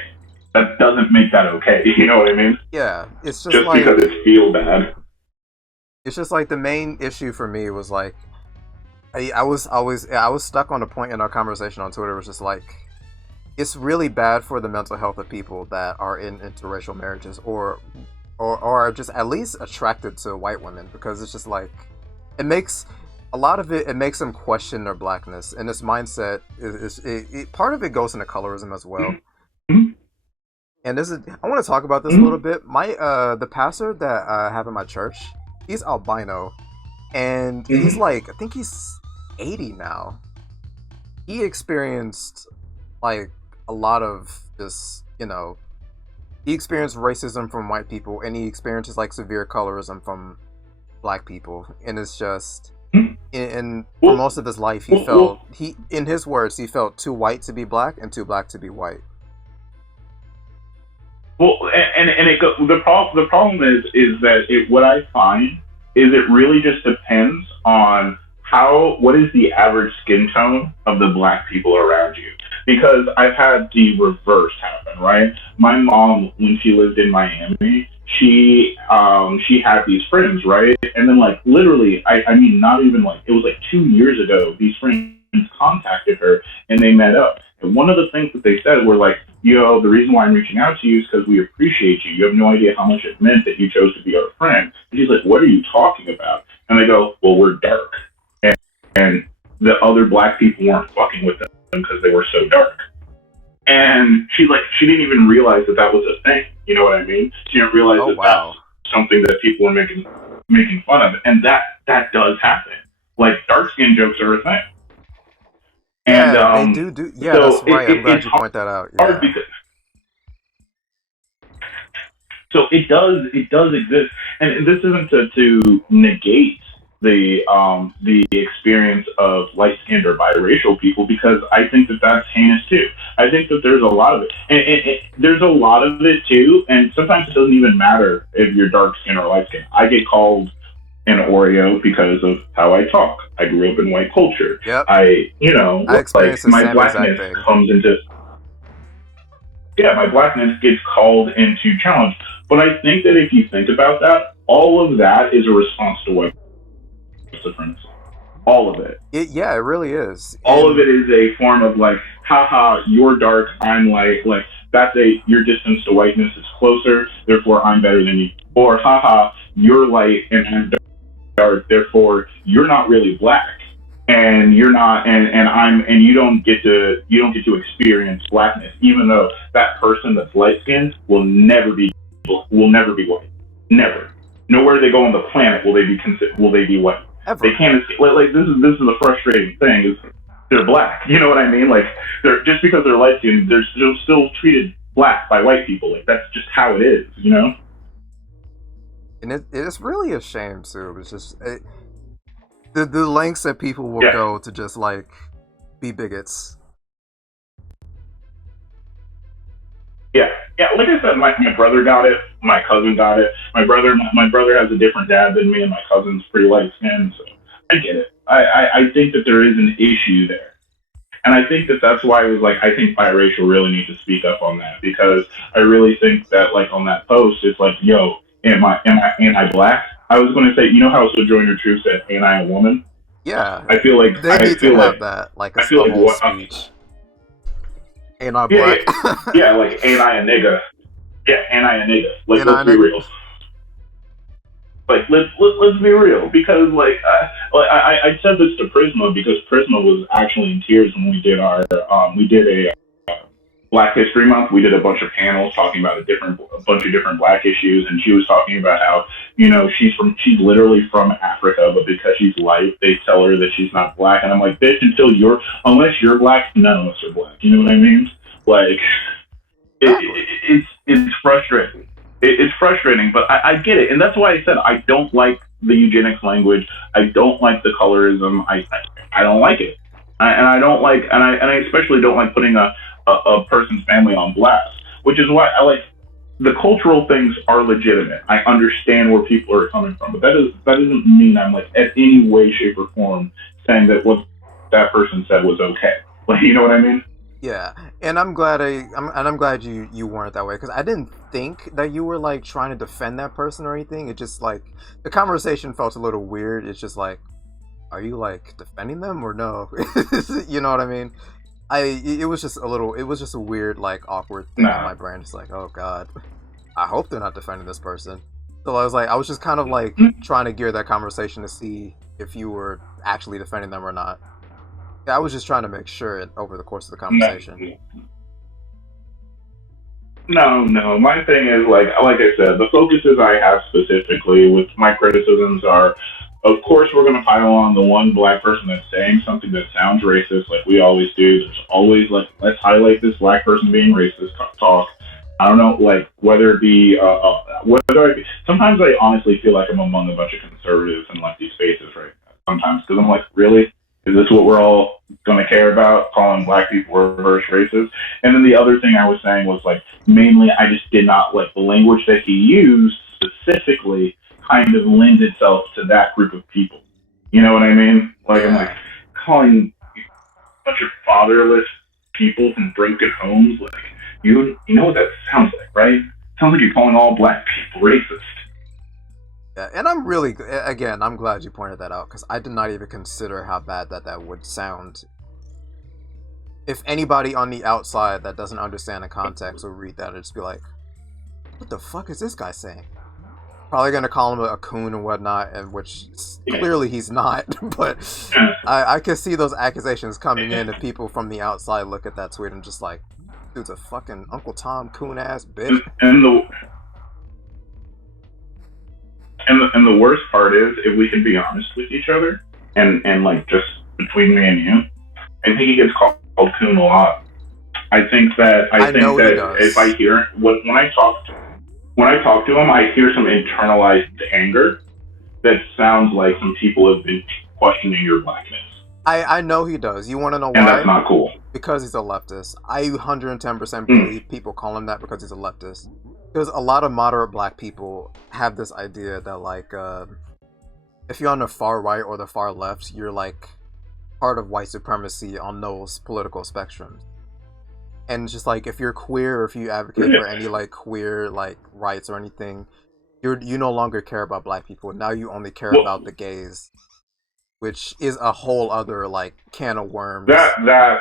that doesn't make that okay. You know what I mean? Yeah, it's just Just because like it's feel bad. the main issue for me was like I was stuck on a point in our conversation on Twitter. It was just like it's really bad for the mental health of people that are in interracial marriages or are just at least attracted to white women, because it's just like it makes a lot of it makes them question their blackness, and this mindset part of it goes into colorism as well. Mm-hmm. And this is I want to talk about this a little Mm-hmm. bit. My the pastor that I have in my church, he's albino, and he's Mm-hmm. like I think he's 80 now. He experienced like a lot of this, he experienced racism from white people, and he experiences like severe colorism from black people, and it's just and for Well, most of his life he well, well, felt he in his words he felt too white to be black and too black to be white. Well, and it go, the problem is that what I find is it really just depends on what is the average skin tone of the black people around you. Because I've had the reverse happen, right? My mom, when she lived in Miami, she had these friends, right? And then like literally, I mean not even like it was like 2 years ago, these friends contacted her and they met up. And one of the things that they said were like, the reason why I'm reaching out to you is because we appreciate you. You have no idea how much it meant that you chose to be our friend. And she's like, what are you talking about? And I go, well, we're dark. And the other black people weren't fucking with them because they were so dark. And she didn't even realize that that was a thing. You know what I mean? She didn't realize Oh that that's wow. something that people were making fun of. And that does happen. Like dark skin jokes are a thing. And Yeah, they do yeah, so that's right. I'm glad it's you point that out. hard Yeah. because so it does exist, and this isn't to negate the experience of light skinned or biracial people, because I think that that's heinous too. I think that there's a lot of it, and there's a lot of it too, and sometimes it doesn't even matter if you're dark skinned or light skinned. I get called an Oreo because of how I talk. I grew up in white culture. Yep. I Like experienced the my same exact blackness thing. comes into my blackness gets called into challenge. But I think that if you think about that, all of that is a response to white supremacy. All of it. Yeah, it really is. All of And it is a form of like, haha, you're dark, I'm light. Like that's your distance to whiteness is closer, therefore I'm better than you. Or haha, you're light and I'm dark, therefore you're not really black. And you're not, and you don't get to experience blackness, even though that person that's light skinned will never be white, never. Nowhere they go on the planet will they be white. They ever. can't escape. Like this is the frustrating thing is they're black. You know what I mean? Like they're just because they're light skinned, they're still treated black by white people. Like that's just how it is. You know? And it's really a shame too. It's just the lengths that people will Yeah. go to just like be bigots. Yeah, yeah. Like I said, my brother got it. My cousin got it. My brother has a different dad than me, and my cousin's pretty light skinned. So I get it. I think that there is an issue there, and I think that that's why it was like I think biracial really needs to speak up on that, because I really think that like on that post it's like, yo, am I black? I was going to say, you know how Sojourner Truth said, "Ain't I a woman?" Yeah, I feel like they need to have that like I feel a like whole what speech. Ain't I yeah, black? yeah, like ain't I a nigga? Yeah, ain't I a nigga? Like Ain't I let's be nigga? real. Like let's be real, because I said this to Prisma, because Prisma was actually in tears when we did Black History Month, we did a bunch of panels talking about a bunch of different Black issues, and she was talking about how she's literally from Africa, but because she's white, they tell her that she's not Black, and I'm like, bitch, unless you're Black, none of us are Black. You know what I mean? Like, it's frustrating. It's frustrating, but I get it, and that's why I said I don't like the eugenics language. I don't like the colorism. I don't like it, and I don't like, and I especially don't like putting a person's family on blast, which is why I like the cultural things are legitimate. I understand where people are coming from, but that doesn't mean I'm like at any way, shape, or form saying that what that person said was okay. Like, you know what I mean? Yeah, and I'm glad you weren't that way, because I didn't think that you were like trying to defend that person or anything. It just like the conversation felt a little weird. It's just like, are you like defending them or no? You know what I mean? It was just a weird, like, awkward thing in my brain. It's like, oh god, I hope they're not defending this person. So I was just kind of like trying to gear that conversation to see if you were actually defending them or not. I was just trying to make sure over the course of the conversation. No. My thing is like I said, the focuses I have specifically with my criticisms are, of course, we're going to pile on the one Black person that's saying something that sounds racist, like we always do. There's always like, let's highlight this Black person being racist talk. I don't know, like whether it be sometimes I honestly feel like I'm among a bunch of conservatives in like these spaces right now. Sometimes because I'm like, really, is this what we're all going to care about? Calling Black people reverse racist? And then the other thing I was saying was like, mainly I just did not like the language that he used specifically kind of lend itself to that group of people. You know what I mean? Like, I'm like, calling a bunch of fatherless people from broken homes, like, you know what that sounds like, right? It sounds like you're calling all Black people racist. Yeah, and I'm glad you pointed that out, because I did not even consider how bad that would sound. If anybody on the outside that doesn't understand the context will read that and just be like, what the fuck is this guy saying? Probably gonna call him a coon and whatnot, and which clearly he's not. But I can see those accusations coming in, if people from the outside look at that tweet and just like, dude's a fucking Uncle Tom coon ass bitch. And the worst part is, if we can be honest with each other, and like just between me and you, I think he gets called coon a lot. I think that if I hear when I talk to him, I hear some internalized anger that sounds like some people have been questioning your Blackness. I know he does. You want to know why? And that's not cool. Because he's a leftist. I 110% believe people call him that because he's a leftist. Because a lot of moderate Black people have this idea that, like, if you're on the far right or the far left, you're, like, part of white supremacy on those political spectrums. And just, like, if you're queer or if you advocate for any, like, queer, like, rights or anything, you no longer care about Black people. Now you only care about the gays. Which is a whole other, like, can of worms. Yeah.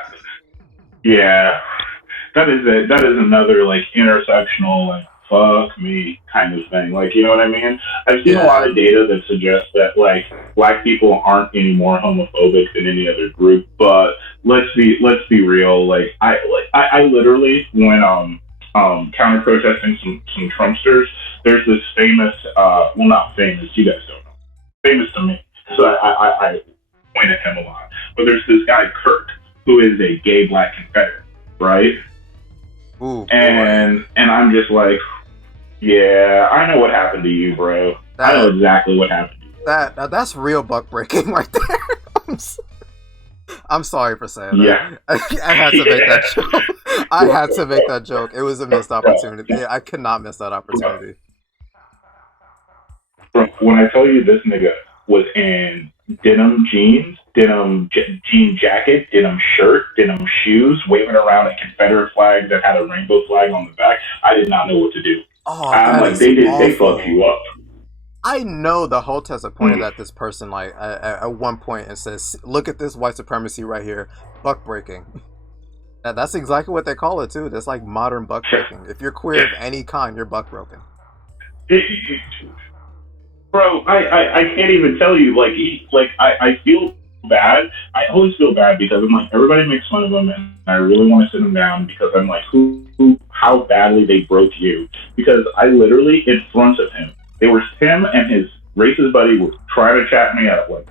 That is another, like, intersectional, like, fuck me kind of thing. Like, you know what I mean? I've seen a lot of data that suggests that, like, Black people aren't any more homophobic than any other group, but let's be real. Like, I literally, when counter protesting some Trumpsters, there's this famous, well, not famous, you guys don't know, famous to me. So I point at him a lot. But there's this guy, Kirk, who is a gay Black Confederate, right? Ooh, and I'm just like, yeah, I know what happened to you, bro. I know exactly what happened to you. That's real buck breaking right there. I'm sorry for saying that. Yeah. I had to make that joke. I had to make that joke. It was a missed opportunity. I could not miss that opportunity. When I tell you this nigga was in denim jeans, denim jean jacket, denim shirt, denim shoes, waving around a Confederate flag that had a rainbow flag on the back, I did not know what to do. Oh, I'm like, they fucked you up. I know the hotels have pointed at this person like at one point and says, "Look at this white supremacy right here, buck breaking." That's exactly what they call it too. That's like modern buck breaking. If you're queer of any kind, you're buck broken. Bro, I can't even tell you. I feel bad. I always feel bad because I'm like, everybody makes fun of them, and I really want to sit them down because I'm like, how badly they broke you? Because I literally, in front of him, they were him and his racist buddy were trying to chat me up, like,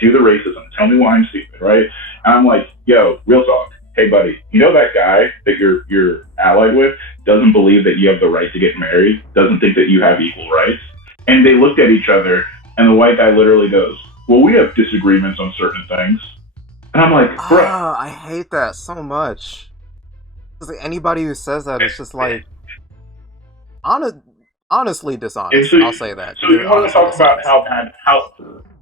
do the racism, tell me why I'm stupid, right? And I'm like, yo, real talk. Hey, buddy, that guy that you're allied with doesn't believe that you have the right to get married, doesn't think that you have equal rights. And they looked at each other, and the white guy literally goes, well, we have disagreements on certain things. And I'm like, bruh. I hate that so much. Like, anybody who says that is just like honestly dishonest. So, I'll say that. So you want to talk about how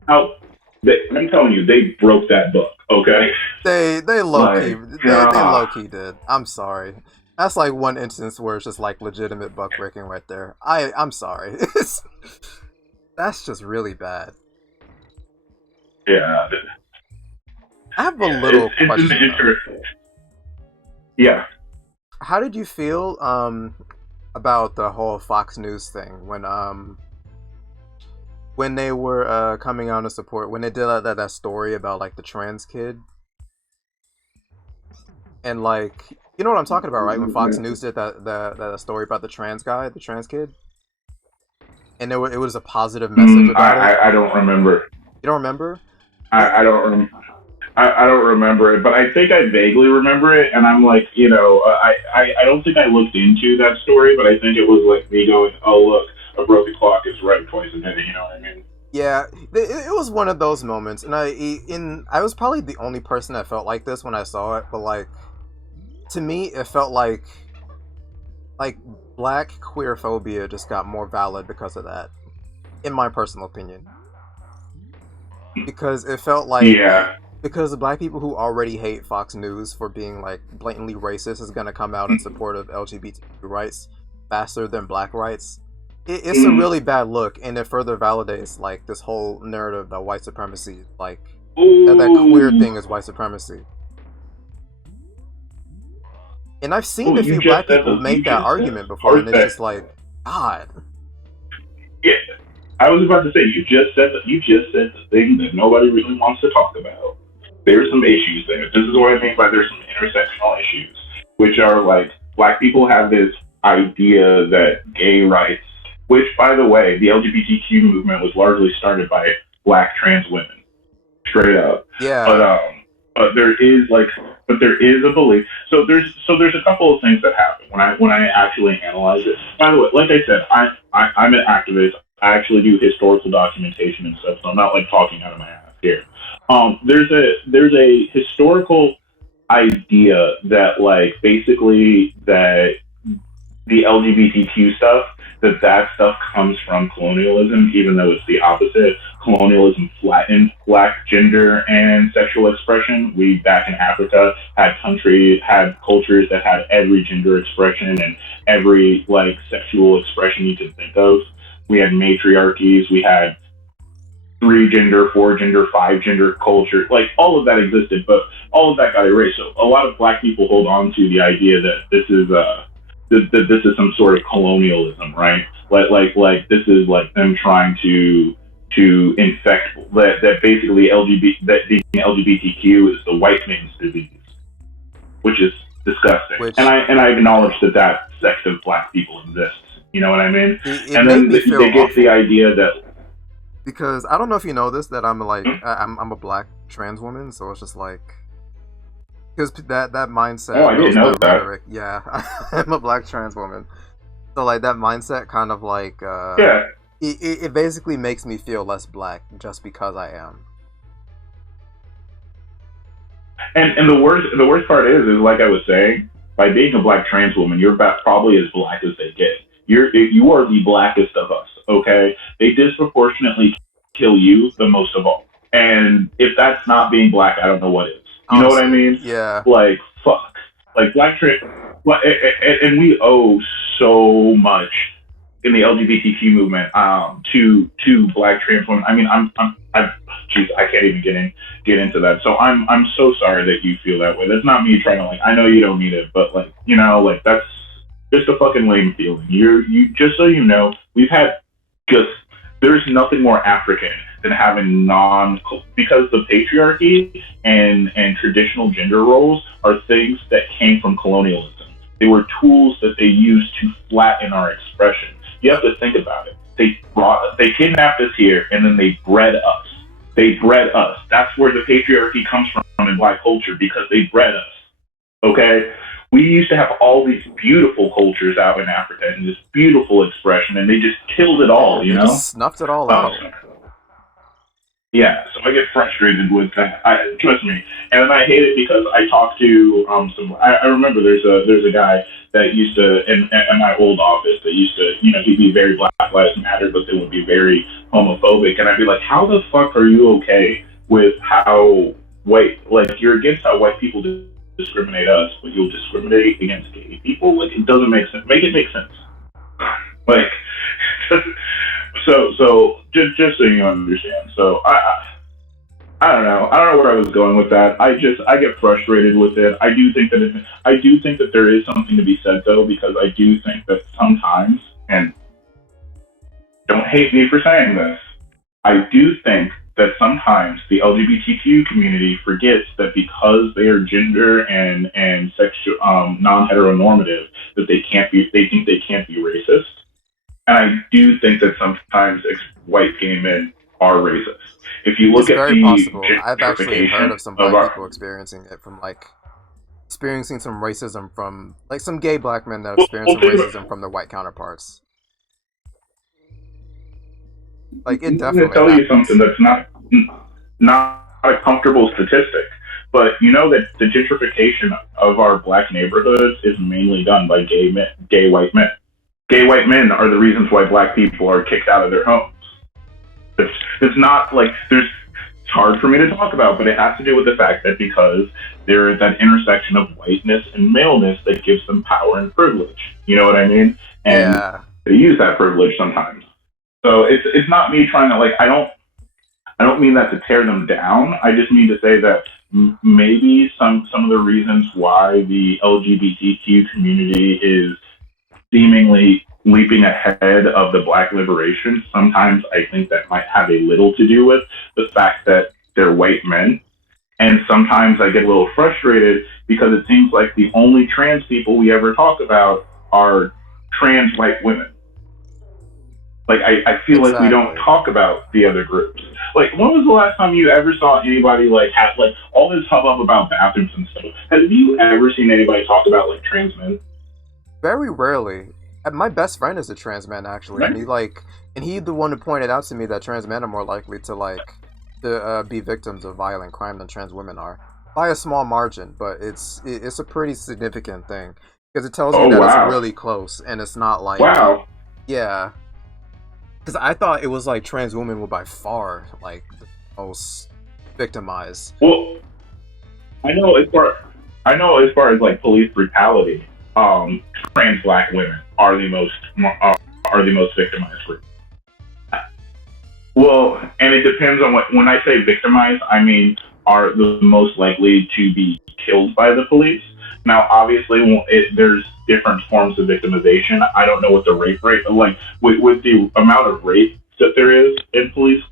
I'm telling you, they broke that book. Okay. They low key they low key did. I'm sorry. That's like one instance where it's just like legitimate buck breaking right there. I'm sorry. That's just really bad. Yeah. I have a little question. Yeah. How did you feel about the whole Fox News thing when they were coming out to support, when they did that story about like the trans kid, and like, you know what I'm talking about, right? When Fox News did that story about the trans guy, the trans kid, and it was a positive message about it. I don't remember. You don't remember? I don't remember. I don't remember it, but I think I vaguely remember it, and I'm like, I don't think I looked into that story, but I think it was like me going, oh, look, a broken clock is right twice a day, you know what I mean? Yeah, it was one of those moments, and I was probably the only person that felt like this when I saw it, but like, to me, it felt like black queerphobia just got more valid because of that, in my personal opinion. Because it felt like, yeah, because the black people who already hate Fox News for being like blatantly racist is gonna come out in support of LGBT rights faster than black rights. It's a really bad look, and it further validates like this whole narrative that white supremacy, like that queer thing is white supremacy. And I've seen a few black people make that argument before, and it's just like, God. Yeah, I was about to say you just said the thing that nobody really wants to talk about. There's some issues there. This is what I mean by there's some intersectional issues, which are like black people have this idea that gay rights, which by the way, the LGBTQ movement was largely started by black trans women, straight up. Yeah. But there is a belief. So there's a couple of things that happen when I actually analyze it. By the way, like I said, I'm an activist. I actually do historical documentation and stuff, so I'm not like talking out of my ass here. There's a historical idea that like basically that the LGBTQ stuff, that stuff comes from colonialism, even though it's the opposite. Colonialism flattened black gender and sexual expression. We back in Africa had cultures that had every gender expression and every like sexual expression you could think of. We had matriarchies, we had 3 gender, 4 gender, 5 gender culture. Like all of that existed, but all of that got erased. So a lot of black people hold on to the idea that this is some sort of colonialism, right? Like this is like them trying to infect that basically that being LGBTQ is the white man's disease, which is disgusting. And I acknowledge that sect of black people exists. You know what I mean? And then they get the idea that, because I don't know if you know this, that I'm like I'm a black trans woman, so it's just like, because that mindset. Oh, I didn't know that. Rhetoric, yeah, I'm a black trans woman, so like that mindset kind of like yeah. It basically makes me feel less black just because I am. And the worst part is like I was saying, by being a black trans woman, you're probably as black as they get. You are the blackest of us. Okay, they disproportionately kill you the most of all. And if that's not being black, I don't know what is. You know what I mean? Yeah. Like fuck. Like black trans, and we owe so much in the LGBTQ movement to black trans women. I mean, I can't even get into that. So I'm so sorry that you feel that way. That's not me trying to like. I know you don't need it, but like like that's just a fucking lame feeling. You just so you know, we've had there's nothing more African than having because the patriarchy and traditional gender roles are things that came from colonialism. They were tools that they used to flatten our expression. You have to think about it. They kidnapped us here, and then they bred us. They bred us. That's where the patriarchy comes from in Black culture, because they bred us. Okay, we used to have all these beautiful cultures out in Africa and this beautiful expression, and they just killed it Yeah, all. You they know. just snuffed it all out. Yeah, so I get frustrated with that. Trust me, and then I hate it because I talk to some. I remember there's a guy that used to in my old office that used to, he'd be very Black Lives Matter, but then would be very homophobic, and I'd be like, how the fuck are you okay with how you're against how white people discriminate us, but you'll discriminate against gay people? Like, it doesn't make sense. Make it make sense. Like, so just so you understand. So I don't know. I don't know where I was going with that. I get frustrated with it. I do think that there is something to be said though, because I do think that sometimes, and don't hate me for saying this, I do think that sometimes the LGBTQ community forgets that because they are gender and sexual non-heteronormative, that they think they can't be racist. And I do think that sometimes white gay men are racist. If you look It's at very the possible. I've actually heard gentrification of some of black our people experiencing it from like experiencing some racism from like some gay black men that have experienced well, some racism from their white counterparts. Like it I'm going to definitely tell you something happens. that's not a comfortable statistic, but you know that the gentrification of our black neighborhoods is mainly done by gay white men. Gay white men are the reasons why black people are kicked out of their homes. It's not like it's hard for me to talk about, but it has to do with the fact that because there is that intersection of whiteness and maleness that gives them power and privilege. You know what I mean? And Yeah, they use that privilege sometimes. So it's not me trying to like I don't mean that to tear them down. I just mean to say that maybe some of the reasons why the LGBTQ community is seemingly leaping ahead of the black liberation, sometimes I think that might have a little to do with the fact that they're white men. And sometimes I get a little frustrated because it seems like the only trans people we ever talk about are trans white women. Like, I feel like we don't exactly. talk about the other groups. Like, when was the last time you ever saw anybody like have like all this hubbub about bathrooms and stuff? Have you ever seen anybody talk about like trans men? Very rarely. My best friend is a trans man actually, and Right? he the one who pointed out to me that trans men are more likely to be victims of violent crime than trans women are by a small margin, but it's a pretty significant thing because it tells me Oh that it's wow, really close and it's not like wow. yeah. Because I thought it was like trans women were by far like the most victimized. Well, I know as far I know as far as like police brutality, trans black women are the most victimized group. Well, and it depends on what. When I say victimized, I mean are the most likely to be killed by the police. Now, obviously, there's different forms of victimization. I don't know what the rape rate, like with the amount of rape that there is in police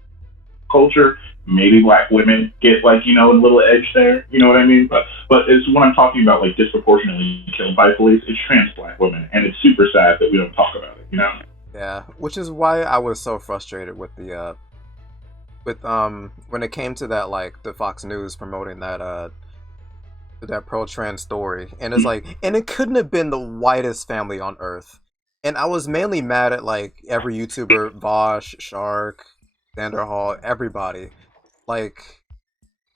culture, maybe black women get like, a little edge there. You know what I mean? But it's when I'm talking about like disproportionately killed by police, it's trans black women, and it's super sad that we don't talk about it. You know? Yeah, which is why I was so frustrated with the with when it came to that like the Fox News promoting that pro trans story, and it's like, and it couldn't have been the whitest family on earth. And I was mainly mad at like every YouTuber, Vosh, Shark, Xander Hall, everybody. Like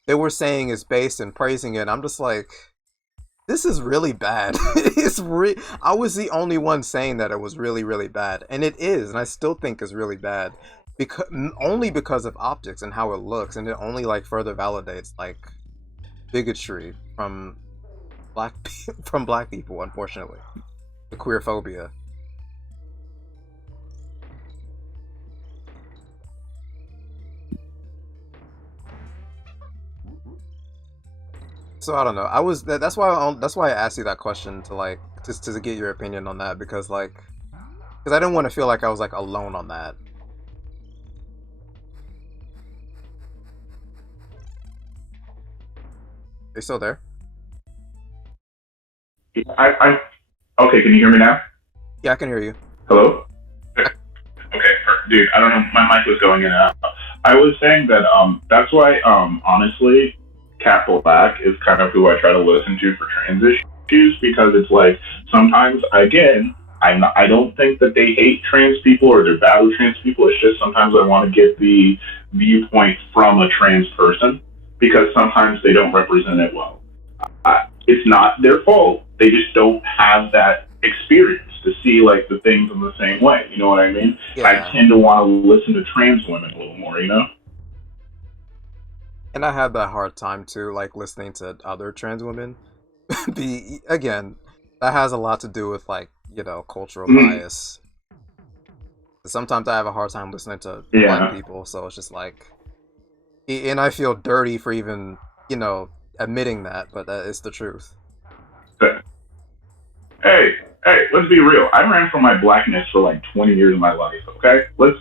they were saying it's based and praising it. I'm just like, this is really bad. I was the only one saying that it was really really bad, and it is, and I still think it's really bad because only because of optics and how it looks, and it only like further validates like bigotry from from black people, unfortunately, the queer phobia. So I don't know. That's why I asked you that question to like just to get your opinion on that because I didn't want to feel like I was like alone on that. Are you still there? I okay. Can you hear me now? Yeah, I can hear you. Hello. Okay, dude. I don't know. My mic was going in and out. I was saying that that's why honestly, Cat Black is kind of who I try to listen to for trans issues because it's like sometimes again I don't think that they hate trans people or they're bad with trans people. It's just sometimes I want to get the viewpoint from a trans person because sometimes they don't represent it well. It's not their fault. They just don't have that experience to see like the things in the same way. You know what I mean? I Yeah, tend to want to listen to trans women a little more. You know? and I had that hard time too, like listening to other trans women. Be again, that has a lot to do with like cultural Mm, bias. Sometimes I have a hard time listening to black yeah. people, so it's just like, and I feel dirty for even admitting that, but that is the truth. But, hey, hey, let's be real. I ran from my blackness for like 20 years of my life. Okay, let's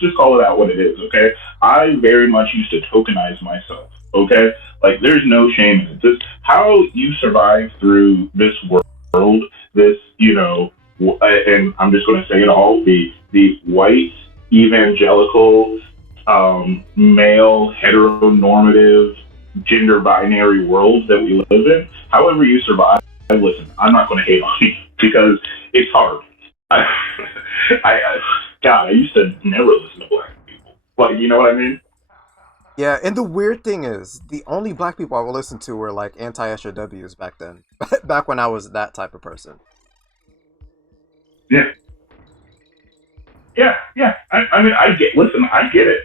just call it out what it is. Okay, I very much used to tokenize myself. Okay, like there's no shame in it. This how you survive through this world. This and I'm just going to say it all. The white evangelical male heteronormative gender binary world that we live in. However you survive, listen, I'm not going to hate on you because it's hard. I, God, I used to never listen to black people. But you know what I mean? Yeah, and the weird thing is, the only black people I would listen to were like anti-SJWs back then, back when I was that type of person. Yeah, yeah, yeah. I mean, I get. Listen, I get it.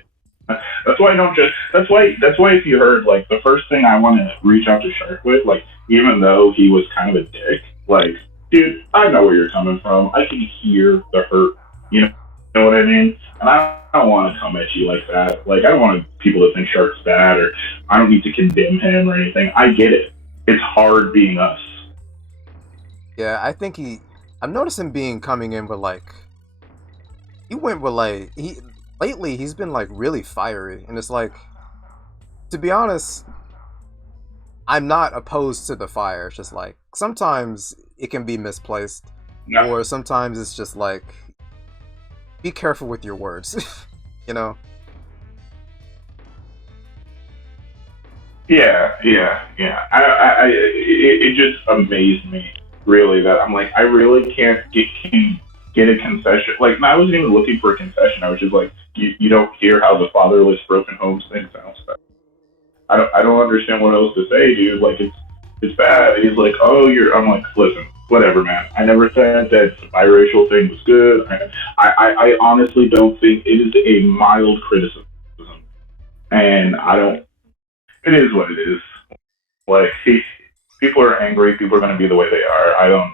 That's why I don't just. That's why if you heard like the first thing I want to reach out to Shark with, like even though he was kind of a dick, like dude, I know where you're coming from. I can hear the hurt. You know what I mean? And I don't want to come at you like that. Like I don't want people to think Shark's bad, or I don't need to condemn him or anything. I get it. It's hard being us. Yeah, I think I've noticed him being coming in with like, he went with like, lately he's been like really fiery, and it's like, to be honest, I'm not opposed to the fire. It's just like sometimes it can be misplaced, No. or sometimes it's just like, be careful with your words, you know? Yeah, yeah, yeah. It just amazed me really that I'm like I really can't get a concession. Like I wasn't even looking for a concession. I was just like, you don't hear how the fatherless broken homes thing sounds. I don't understand what else to say, dude. Like it's bad. He's like, oh, you're. I'm like, listen, whatever, man. I never said that the biracial thing was good. I honestly don't think it is a mild criticism, and I don't. It is what it is. Like people are angry. People are going to be the way they are. I don't,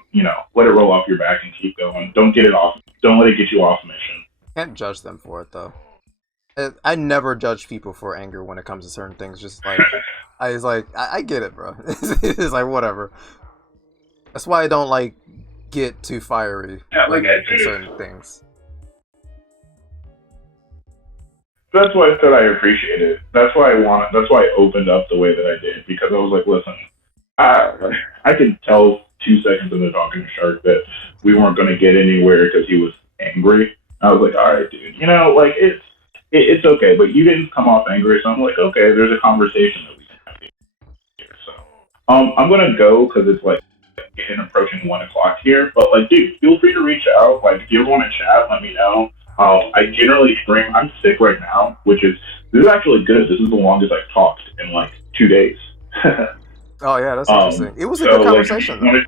let it roll off your back and keep going. Don't get it off. Don't let it get you off mission. Can't judge them for it though. I never judge people for anger when it comes to certain things. Just like, I get it, bro. It's like whatever. That's why I don't like get too fiery Yeah, like when in certain things. that's why I said I appreciate it. That's why I want. That's why I opened up the way that I did because I was like, listen, I could tell 2 seconds into talking to Shark that we weren't going to get anywhere because he was angry. I was like, all right, dude. Like it's okay, but you didn't come off angry, so I'm like, okay, there's a conversation that we can have here. So, I'm gonna go because it's like getting approaching 1 o'clock here. But like, dude, feel free to reach out. Like, if you ever want to chat, let me know. I generally stream. I'm sick right now, which is this is actually good. This is the longest I've talked in like 2 days. Oh yeah, that's interesting. It was a So good like, conversation though.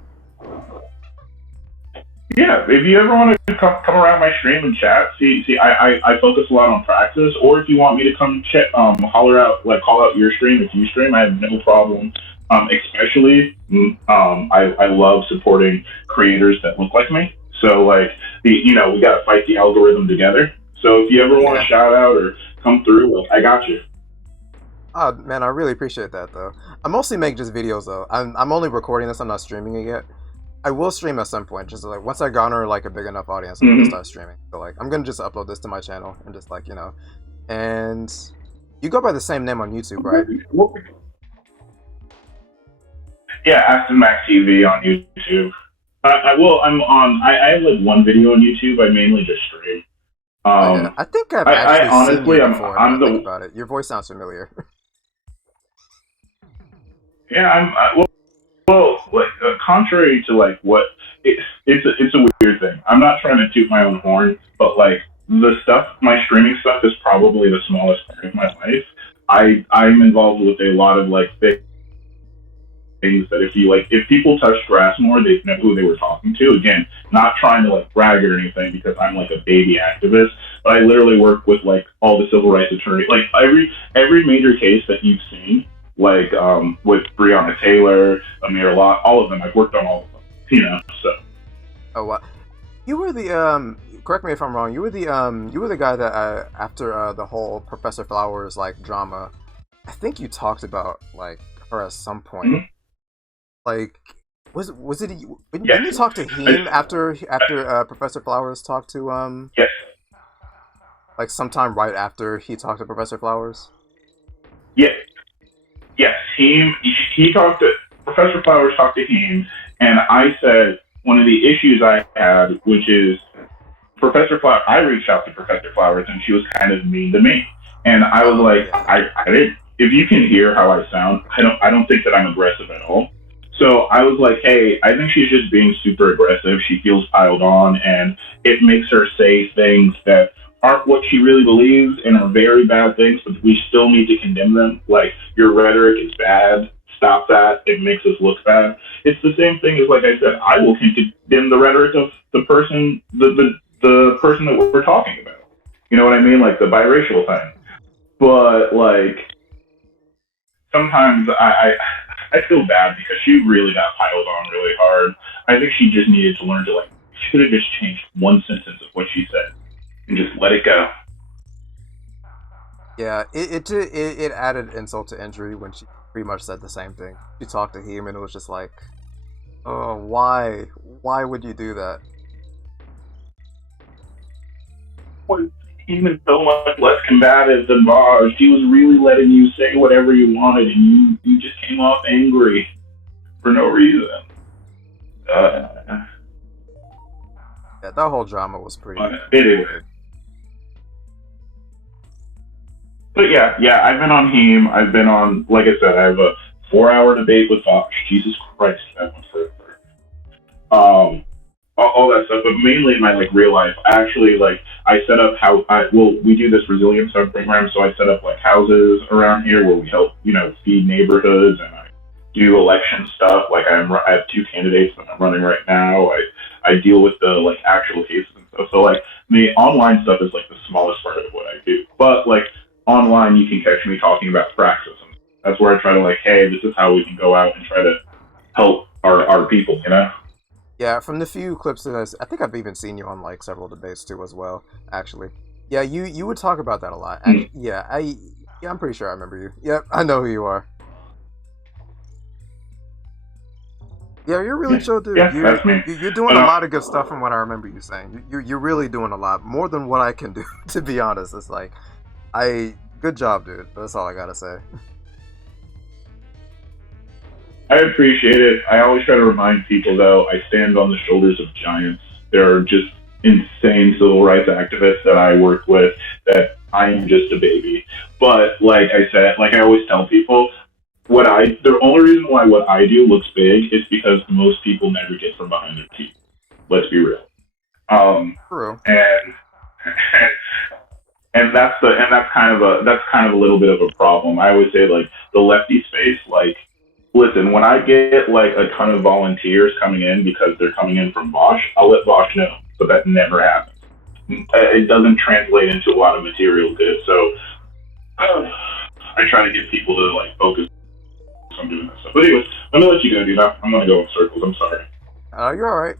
yeah, if you ever want to come around my stream and chat, see, I focus a lot on practice. Or if you want me to come holler out, like call out your stream if you stream, I have no problem. Especially, I love supporting creators that look like me. So like, we got to fight the algorithm together. So if you ever want to Yeah. shout out or come through, like, I got you. Oh man, I really appreciate that though. I mostly make just videos though. I'm only recording this. I'm not streaming it yet. I will stream at some point. Just like once I garner like a big enough audience, I'm gonna Mm-hmm. start streaming. So like I'm gonna just upload this to my channel and just like and you go by the same name on YouTube, right? Yeah, Aston Mack TV on YouTube. I will. I'm on. I have like one video on YouTube. I mainly just stream. Oh yeah, I think I've I actually seen you honestly, before. Now I'm I think the about it, your voice sounds familiar. yeah. Like contrary to like what it's a weird thing. I'm not trying to toot my own horn, but like the stuff, my streaming stuff is probably the smallest part of my life. I'm involved with a lot of like things that if people touch grass more, they know who they were talking to. Again, not trying to like brag or anything because I'm like a baby activist, but I literally work with like all the civil rights attorneys, like every major case that you've seen, like with Breonna Taylor, Amir Locke, all of them. I've worked on all of them, So Oh wow, you were the Correct me if I'm wrong. You were the guy that after the whole Professor Flowers like drama, I think you talked about like her at some point. mhm. Like, was it? Yes, Didn't you talk to I, him after Professor Flowers talked to yes, like sometime right after he talked to Professor Flowers? yes, yes. He talked to Professor Flowers talked to him, and I said one of the issues I had, which is Professor Flowers, I reached out to Professor Flowers and she was kind of mean to me. And I was Oh like, yeah, I didn't, if you can hear how I sound, I don't think that I'm aggressive at all. So I was like, hey, I think she's just being super aggressive. She feels piled on and it makes her say things that aren't what she really believes and are very bad things, but we still need to condemn them. Like, your rhetoric is bad. Stop that. It makes us look bad. It's the same thing as, like I said, I will condemn the rhetoric of the person that we're talking about. You know what I mean? Like the biracial thing. But like sometimes I feel bad because she really got piled on really hard. I think she just needed to learn to like she could have just changed one sentence of what she said and just let it go. yeah. It added insult to injury when she pretty much said the same thing. She talked to him and it was just like, oh, why would you do that? Was even so much less combative than Bosch. He was really letting you say whatever you wanted, and you just came off angry for no reason. Uh, Yeah, that whole drama was but pretty it is. weird. But yeah, I've been on Heme. I've been on, like I said, I have a 4 hour debate with Fox. Jesus Christ, that went forever. All that stuff, but mainly in my like real life. I actually like I set up how we do this resilience hub program, so I set up like houses around here where we help feed neighborhoods, and I do election stuff. Like I have two candidates that I'm running right now. I deal with the like actual cases and stuff. So like the online stuff is like the smallest part of what I do, but like online you can catch me talking about praxis, and that's where I try to like, hey, this is how we can go out and try to help our people. Yeah, from the few clips that I think I've even seen you on like several debates too as well. Actually, yeah, you would talk about that a lot. Actually, yeah, I'm pretty sure I remember you. Yep, I know who you are. Yeah, you're a really Yeah, chill dude. yeah, that's me. You're doing But a lot of good stuff from what I remember you saying. You're really doing a lot more than what I can do. To be honest, it's like good job, dude. That's all I gotta say. I appreciate it. I always try to remind people, though, I stand on the shoulders of giants. There are just insane civil rights activists that I work with that I am just a baby. But like I said, like I always tell people, the only reason why what I do looks big is because most people never get from behind their teeth. Let's be real. Um, True. and that's kind of a little bit of a problem. I always say like the lefty space, like listen, when I get like a ton of volunteers coming in because they're coming in from Bosch, I'll let Bosch know. But that never happens. It doesn't translate into a lot of material good. So I try to get people to like focus on doing that stuff. But anyways, let me let you go, dude. I'm gonna go in circles. I'm sorry. You're all right.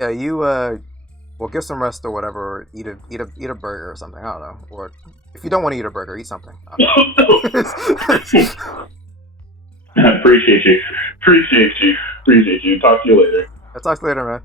Yeah, you well, get some rest or whatever. Or eat a burger or something. I don't know. Or if you don't want to eat a burger, eat something. I don't know. Appreciate you. Appreciate you. Appreciate you. Talk to you later. I'll talk to you later, man.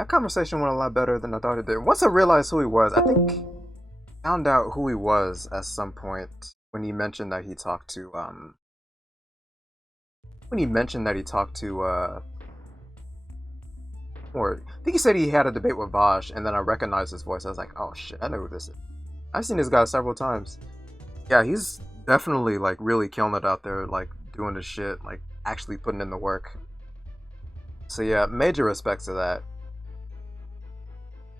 that conversation went a lot better than I thought it did. Once I realized who he was, I think found out who he was at some point when he mentioned that he talked to or I think he said he had a debate with Vaj, and then I recognized his voice. I was like, oh shit, I know who this is. I've seen this guy several times. Yeah, he's definitely like really killing it out there, like doing the shit, like actually putting in the work. So yeah, major respects to that.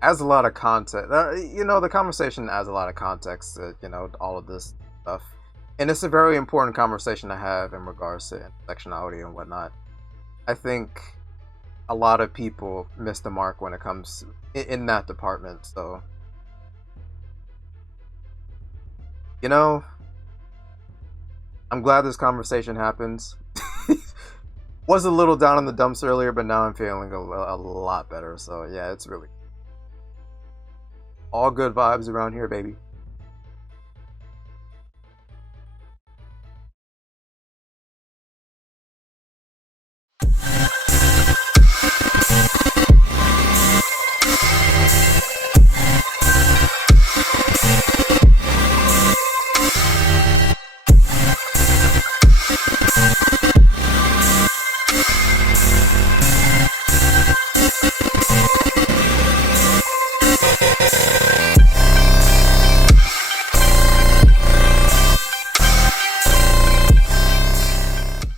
Adds a lot of context. The conversation adds a lot of context to all of this stuff, and it's a very important conversation to have in regards to intersectionality and whatnot. I think a lot of people miss the mark when it comes in that department. So, I'm glad this conversation happens. Was a little down in the dumps earlier, but now I'm feeling a lot better. So yeah, it's really all good vibes around here, baby.